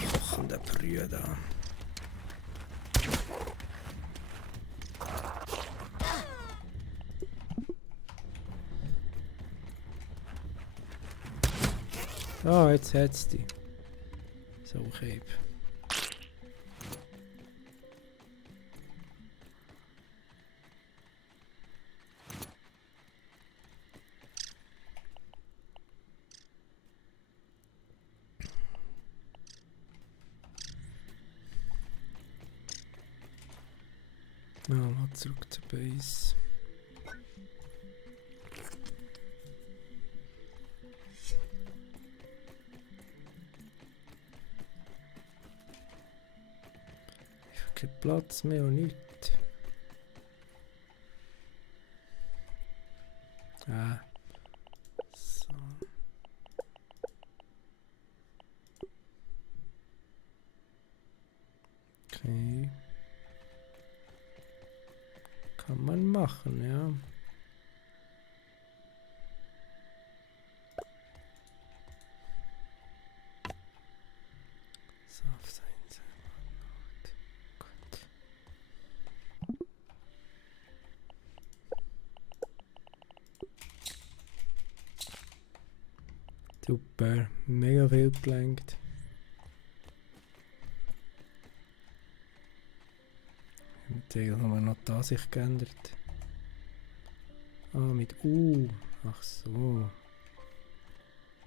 Die kochende Brühe da. Ah, jetzt hat's die. So, okay. Ja, mal zurück zur Base. Kein Platz mehr und nichts. Okay. Kann man machen, ja. So, auf sein Gut. Super, mega viel gelenkt. Jetzt haben wir noch die Ansicht geändert. Ah, mit U. Ach so.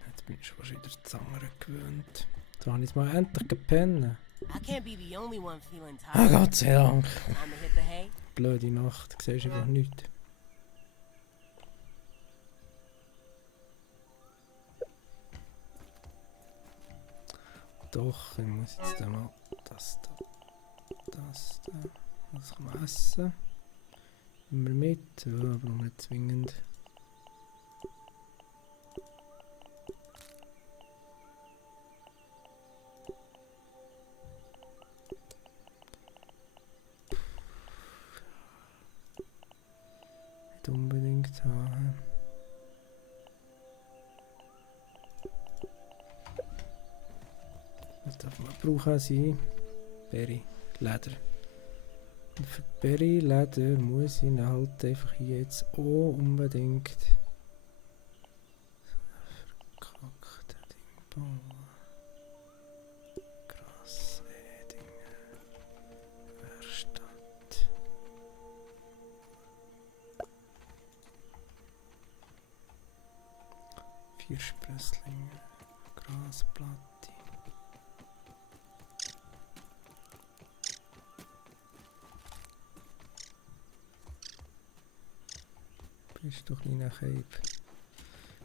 Jetzt bin ich schon fast wieder das andere gewöhnt. Da habe ich jetzt mal endlich gepennt. I can't be the only one feeling Ah, tired. Gott sei Dank. Time to hit the hay. Blöde Nacht, du siehst einfach nichts. Doch, ich muss jetzt mal das da. Das kann man essen. Immer mit, ja, aber nicht zwingend. Nicht unbedingt haben. Was darf man brauchen sein? Berry, Leder. Und für Berry, Leder muss ich ihn halt einfach hier jetzt auch unbedingt verkackte Ding bauen. Krass, Dinge. Werkstatt. Vier Sprösslinge. Grasplatte. Bist doch kleiner Cape.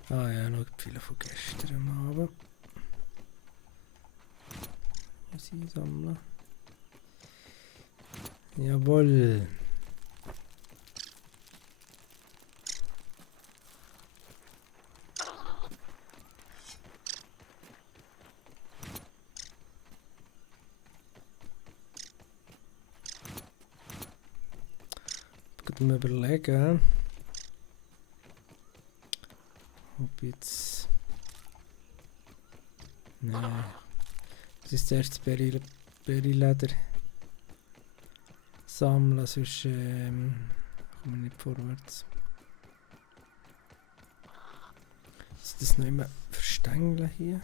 Ah ja, noch die viele von gestern am Abend. Was ich sammeln. Jawohl. Ich muss mir überlegen, ob jetzt... Nein. Das ist zuerst das Berry-Leder sammeln, sonst kommen wir nicht vorwärts. Ist das noch immer verstängeln hier?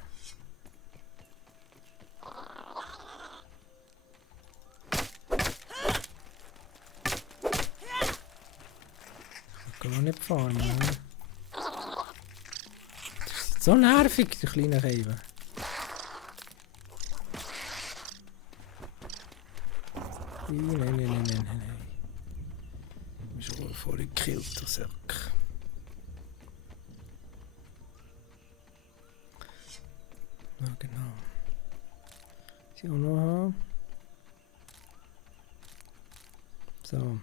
Ich kann gar nicht fahren, ne? Das ist so nervig, die kleinen Käfer. Nein. Ich bin schon voll gekillt, du Sack. Ja, genau. Sie auch noch haben. So.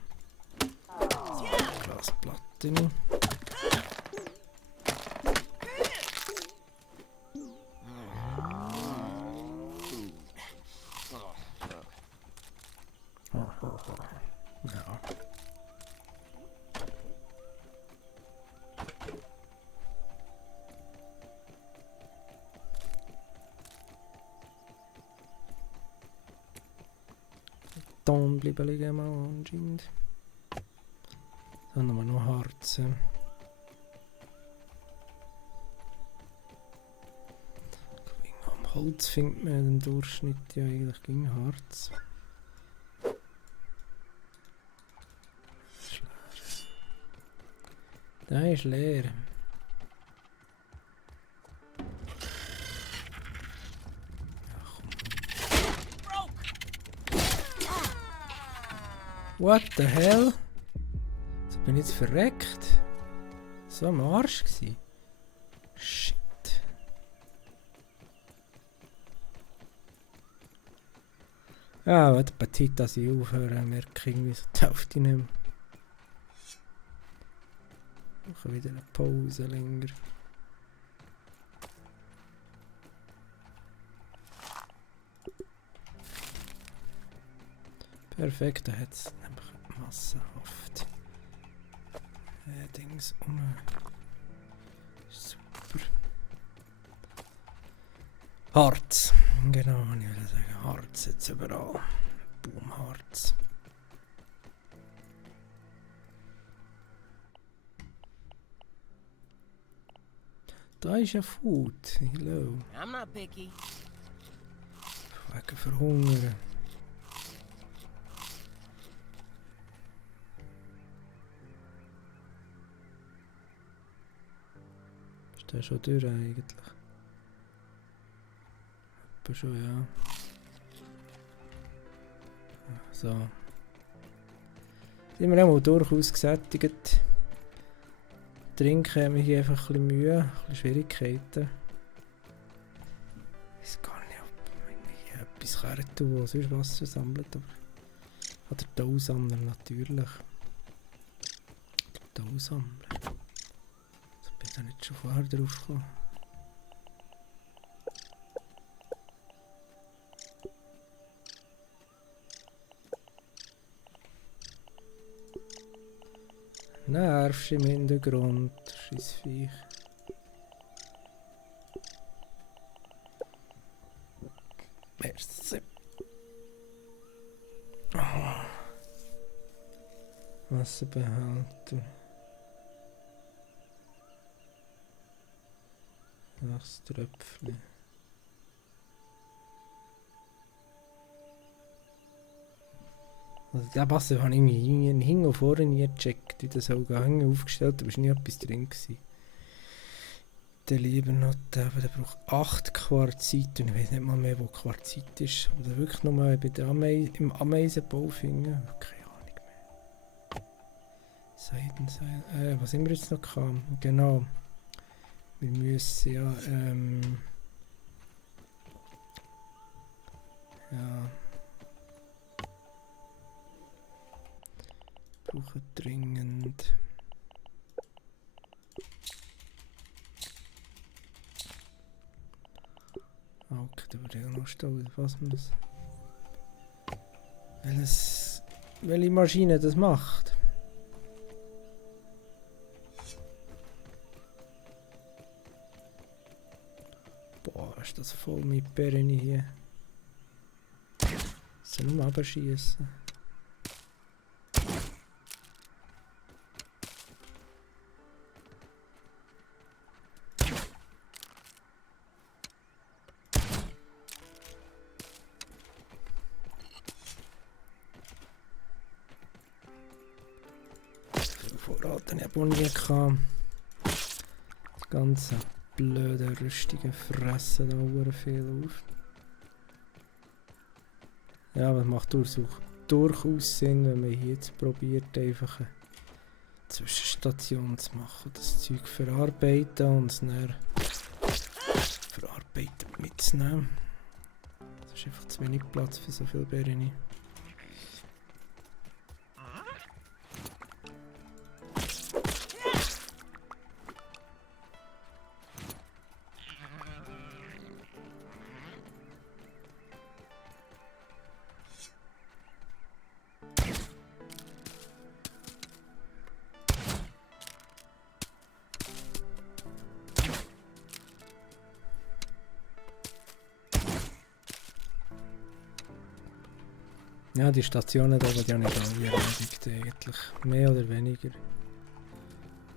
Glasplatte noch. Ja. Dann bleiben liegen mal anscheinend. Dann haben wir noch Harzen. Am Holz findet man im Durchschnitt ja eigentlich gegen Harz. Der ist leer. What the hell? So bin ich jetzt verreckt. So am Arsch gsi. Shit. Ja, warte, Petit, dass ich aufhöre, merke irgendwie so die Hälfte nicht mehr. Machen wieder eine Pause länger. Perfekt, da hat es nämlich massenhaft Dings um. Super. Harz. Genau, ich würde sagen Harz jetzt überall. Boomharz. Da ist ja Food. Hello. I'm not picky. Wegen Verhungern. Ist der schon durch eigentlich? Aber schon, ja. So. Sind wir auch durchaus gesättigt. Trinken haben wir hier einfach ein bisschen Mühe, ein bisschen Schwierigkeiten. Ich weiß gar nicht, ob man hier etwas kehren tun, was sonst Wasser sammelt. Aber der Tausammler natürlich. Der Tausammler. So bin ich da nicht schon vorher drauf gekommen. Nervst im Hintergrund, Scheissviech. Merci. Oh. Wasserbehälter. 8 Tröpfchen. Also der Wasser habe ich irgendwie hin und vorne nie gecheckt, wie das auch hängen aufgestellt, aber es war nie etwas drin gewesen. Der lieber noch, der braucht 8 Quarzit und ich weiß nicht mal mehr, wo Quarzit ist. Oder wirklich nochmal bei der im Ameisenbau finden. Keine Ahnung mehr. Seidenseil. Was haben wir jetzt noch gehabt? Genau. Wir müssen ja, ja. Brauchen dringend. Okay, da würde ich auch noch stellen, was man das. Welche Maschine das macht. Boah, ist das voll mit Beeren hier. Soll nur abschießen. Vorrat habe ich auch nie gehabt. Die ganzen blöden Rüstungen fressen da viel auf. Ja, aber es macht durchaus Sinn, wenn man hier jetzt probiert, einfach eine Zwischenstation zu machen, das Zeug verarbeiten und es dann verarbeitet mitzunehmen. Das ist einfach zu wenig Platz für so viele Beeren. Ja, die Stationen da, die habe ich alle erledigt eigentlich. Mehr oder weniger. Die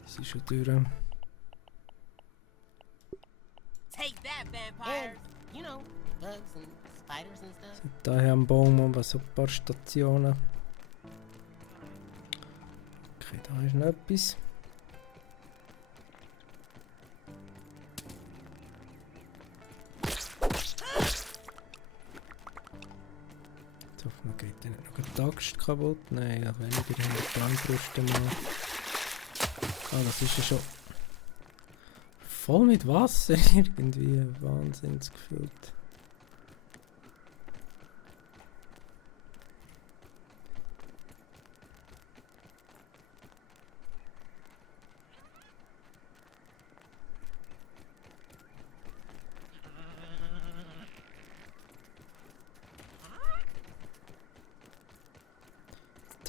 sind schon durch. Take that, vampires! You know, bugs and spiders and stuff. Daher am Baum aber so ein paar Stationen. Okay, da ist noch etwas. Ich hoffe, man geht dann nicht noch die Axt kaputt. Nein, ja, weniger in der Zahnbrust mal. Ah, das ist ja schon voll mit Wasser irgendwie. Wahnsinns gefüllt.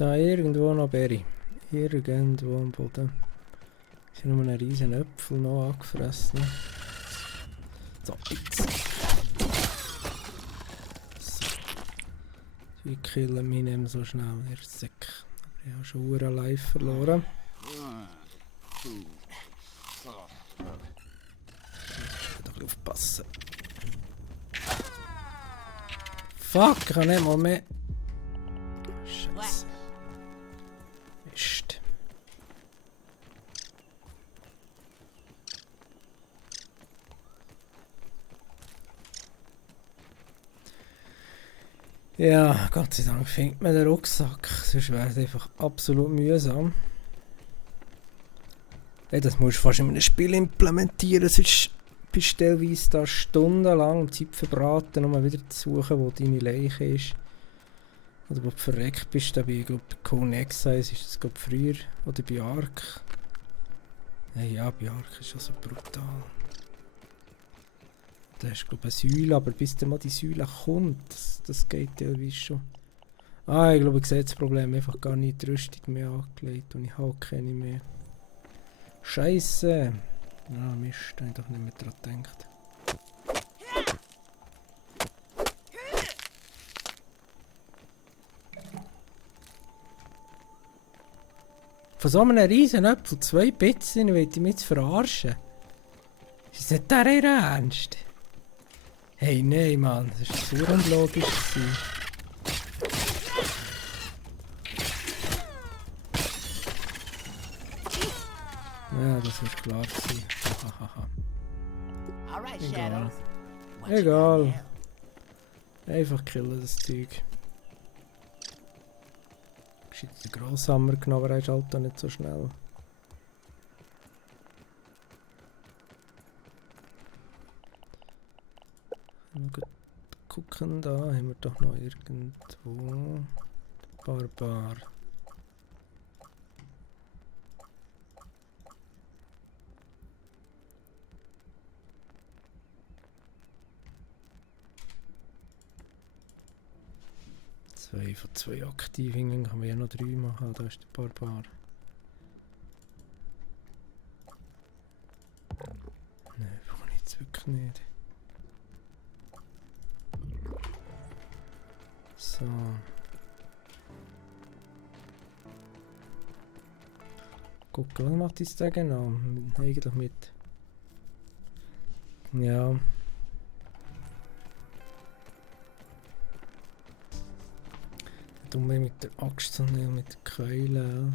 Da irgendwo noch Berry. Irgendwo am Boden. Ist nur ein riesen Äpfel noch angefressen. So, jetzt. So. Wir killen mich nicht mehr so schnell, ihr Säck. Ich habe schon einen Life verloren. Ich muss doch aufpassen. Fuck, ich kann nicht mal mehr. Scheiße. Mist. Ja, Gott sei Dank findet man den Rucksack, sonst wäre es einfach absolut mühsam. Hey, das musst du fast in einem Spiel implementieren, sonst bist du teilweise da stundenlang Zeit verbraten, um wieder zu suchen, wo deine Leiche ist. Oder wo du verreckt bist, da bei, glaube ich, Cone Exiles ist das, glaube ich, früher. Oder bei Ark. Hey, ja, bei Ark ist schon so brutal. Da ist, glaube ich, eine Säule, aber bis dann mal die Säule kommt, das geht teilweise schon. Ah, ich glaube, ich sehe das Problem einfach gar nicht die Rüstung mehr angelegt und ich habe keine mehr. Scheiße! Ah, Mist, da habe ich doch nicht mehr dran gedacht. Von so einem riesen Apfel 2 Bits, will ich mich jetzt verarschen. Ist das nicht der Ernst? Hey, nein, Mann, das war so unlogisch. Ja, das war klar gewesen. Egal. Egal. Einfach killen das Zeug. Ich habe jetzt den Grosshammer genommen, aber er ist halt nicht so schnell. Mal gucken, da haben wir doch noch irgendwo Barbar. Zwei von 2 aktiven kann man ja noch 3 machen, da ist der Barbar. Nein, kann ich jetzt wirklich nicht. So. Gucken, was macht das da genau? Eigentlich mit. Ja. Nicht mit der Axt, sondern mit der Keule.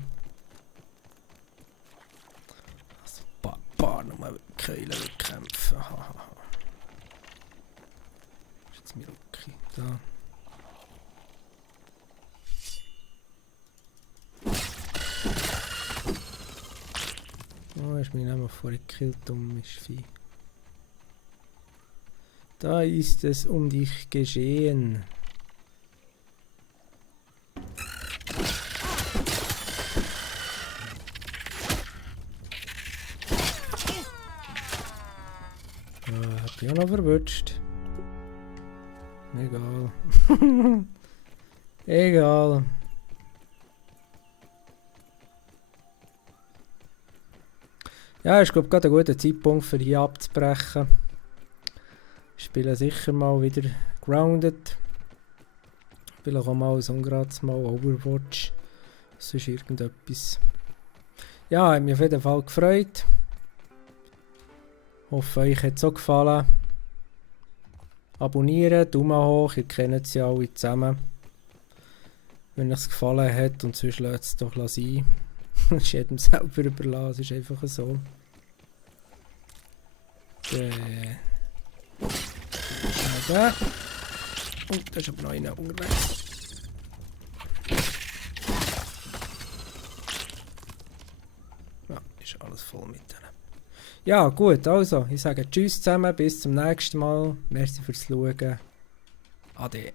Also Barbar nochmal mit der Keule kämpfen. Ist jetzt mir okay. Da. Oh, ist mir einfach vorher gekillt, dummes Vieh. Da ist es um dich geschehen. Hab ich auch noch verwutscht. Egal. Egal. Ja, ist glaube gerade ein guter Zeitpunkt für hier abzubrechen. Ich spiele sicher mal wieder Grounded. Vielleicht auch mal so gerade mal Overwatch. Sonst irgendetwas. Ja, hat mich auf jeden Fall gefreut. Hoffe, euch hat es auch gefallen. Abonnieren, Daumen hoch, ihr kennt es ja alle zusammen. Wenn euch es gefallen hat und sonst lasst es doch sein. Das ist jedem selber überlassen, ist einfach so. Da. Und da ist aber noch einer unterwegs. Ja, ist alles voll mit denen. Ja, gut, also, ich sage Tschüss zusammen, bis zum nächsten Mal. Merci fürs Schauen. Ade.